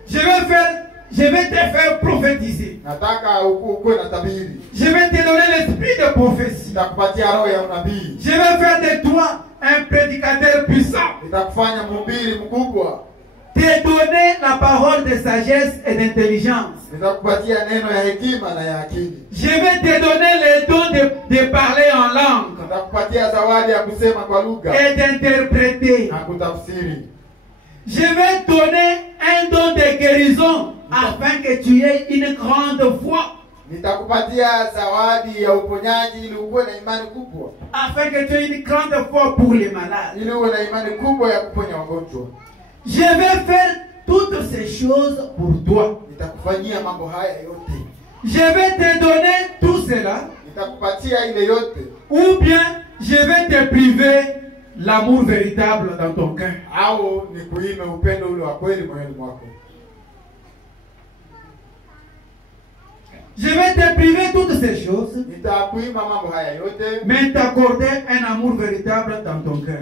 Je vais te faire prophétiser. Je vais te donner l'esprit de prophétie. Je vais faire de toi un prédicateur puissant. Te donner la parole de sagesse et d'intelligence. Je vais te donner le don de parler en langue et d'interpréter. Je vais te donner un don de guérison afin que tu aies une grande foi. Afin que tu aies une grande foi pour les malades. Je vais faire toutes ces choses pour toi. Je vais te donner tout cela. Ou bien je vais te priver l'amour véritable dans ton cœur. Je vais te priver toutes ces choses, mais t'accorder un amour véritable dans ton cœur.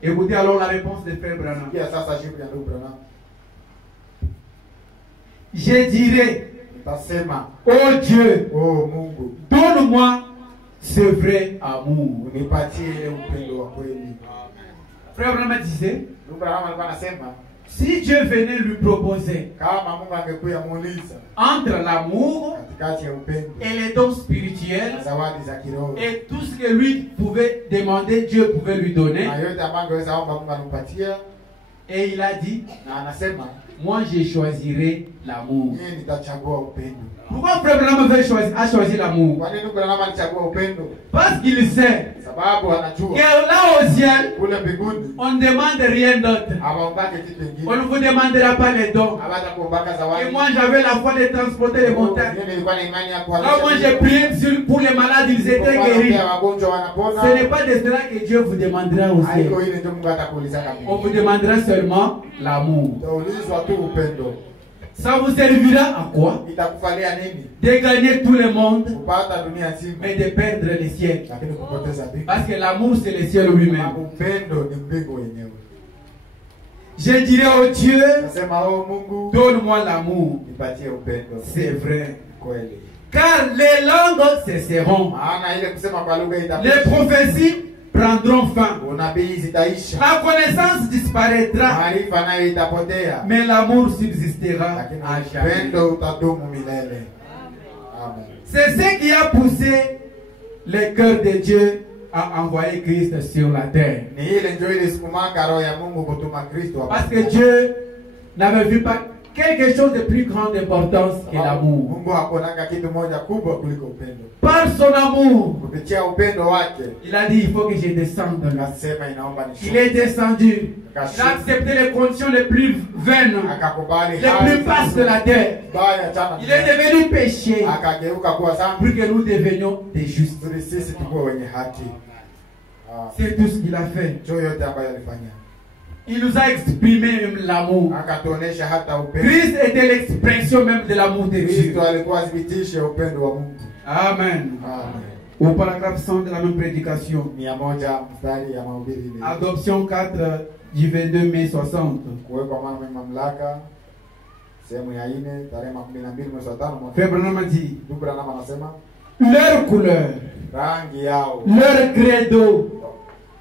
Écoutez alors la réponse de Frère Branham. Je dirais, oh Dieu, donne-moi ce vrai amour. Frère Branham disait, si Dieu venait lui proposer entre l'amour et les dons spirituels et tout ce que lui pouvait demander, Dieu pouvait lui donner, et il a dit, moi je choisirai l'amour. Pourquoi Frère Branham a choisi l'amour? Parce qu'il sait que là au ciel, on ne demande rien d'autre. On ne vous demandera pas les dons. Et moi j'avais la foi de transporter les montagnes. Là moi j'ai prié pour les malades, ils étaient guéris. Ce n'est pas de cela que Dieu vous demandera au ciel. On vous demandera seulement l'amour. Ça vous servira à quoi? De gagner tout le monde, mais de perdre le ciel. Parce que l'amour c'est le ciel lui-même. Je dirais au Dieu, donne-moi l'amour. C'est vrai. Car les langues cesseront. Les prophéties prendront fin. La connaissance disparaîtra. Mais l'amour subsistera à jamais. C'est ce qui a poussé le cœur de Dieu à envoyer Christ sur la terre. Parce que Dieu n'avait vu pas quelque chose de plus grande importance que l'amour. Mungu hakuonanga kitu moja kubwa kuliko upendo. Par son amour, Kupitia upendo wake il a dit il faut que je descende là. akasema inaomba Il est descendu. Il a Akashuka. accepté les conditions les plus vaines, Akakubali les plus basses de la terre. baya sana. Il est devenu péché Akageuka kuwa pour dhambi que nous devenions des justes. ili sisi tukuwe wenye haki. C'est tout ce qu'il a fait. Ndio yote ambayo alifanya. Il nous a exprimé même l'amour. Akatuonesha hata upendo. Christ était l'expression même de l'amour de Dieu. Kristo alikuwa thibitisho upendo wa Mungu. Amen. Amen. Au paragraphe 100 de la même prédication. 100 mstari ya mahubiri ile. Adoption 4 du 22 mai 60. Kuwekwa mwana mwenye mamlaka sehemu ya 4 tarehe 12 mwezi wa 5 Frère Branham a dit, Ndugu Branham anasema leur couleur, rangi yao, leur credo,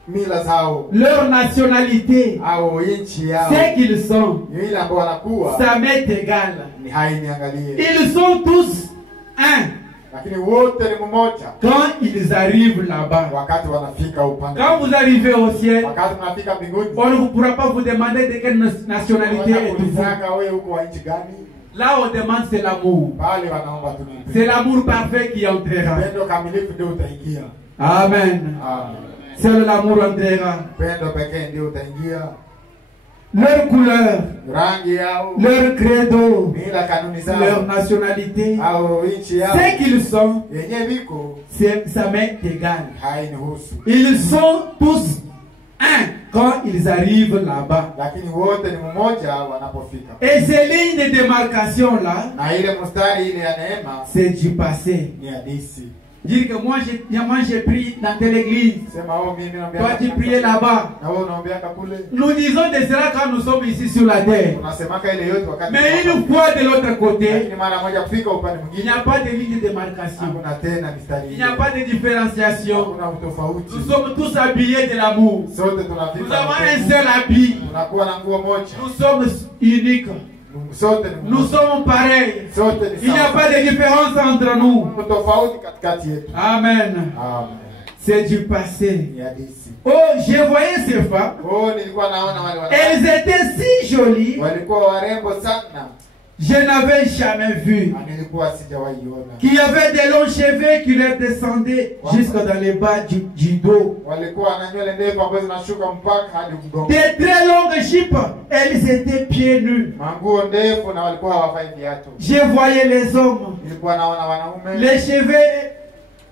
mila zao leur nationalité, au nchi yao, ce qu'ils sont, ni ile ambao wanakuwa ça m'est égal. ni hainiangalie, Ils sont tous un lakini wote ni mmoja quand ils arrivent là-bas. wakati wanafika upande. Quand vous arrivez au ciel, Wakati mnafika mbinguni, on ne pourra pas vous demander de quelle nationalité êtes-vous. wanakuuliza wewe uko wa nchi gani? Là, on demande c'est l'amour. Bali wanaomba tu ni C'est l'amour parfait qui entrera. upendo kamilifu ndio utaingia. Amen. Amen. Seul l'amour entrera. Upendo pekee ndio utaingia. Leur couleur, Rangi yao, leur credo, mila kanuni zao, leur nationalité, au nchi yao ce qu'ils sont, yenye viko ça m'est égal. hainihusu, Ils sont tous un quand ils arrivent là-bas. lakini wote ni mmoja wanapofika. Et ces lignes de démarcation là, Na ile mstari ile ya neema c'est du passé. ni hadithi. Dire que moi j'ai pris dans telle église, Sema mimi naambia, toi tu priais là-bas. na wewe unaombea kule. Nous disons de cela quand nous sommes ici sur la terre. Unasemaka ile yote wakati. Mais une fois de l'autre côté, lakini mara moja kufika upande il mwingine n'y a pas de ligne de démarcation. hakuna tena mistari. Il n'y a pas de différenciation. Hakuna utofauti. Nous sommes tous habillés de l'amour. Sote tunafika. Nous avons un seul habit. Tunakuwa na nguo moja. Nous sommes uniques. Sote ni Nous sommes pareils. sote ni Il n'y a pas de différence entre nous. tofauti katikati yetu. Amen. Amen. C'est du passé. Ni hadithi. Oh, je voyais ces femmes. Oh, nilikuwa naona wale Elles étaient si jolies. walikuwa warembo sana. Je n'avais jamais vu. Na nilikuwa sijawahi ona. Qui avaient des longs cheveux qui leur descendaient jusque dans les bas du dos. Walikuwa na nywele ndefu ambazo zinashuka mpaka hadi mgongo. Des très longues jupes. Elles étaient pieds nus. Manguo ndefu na walikuwa hawavai viatu. Je voyais les hommes. Nilikuwa naona wanaume. Les cheveux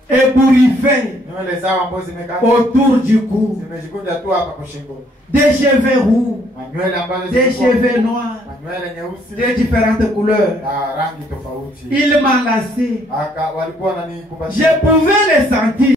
ébouriffés Nywele zao ambazo zimekaa autour du cou. zimejikunja tu hapa kwa shingo. Des cheveux roux. Manywele ambazo Des cheveux noirs. manywele nyeusi De différentes couleurs. na rangi tofauti. Ils m'enlaçaient. Walikuwa wananikumbatia. Je pouvais les sentir.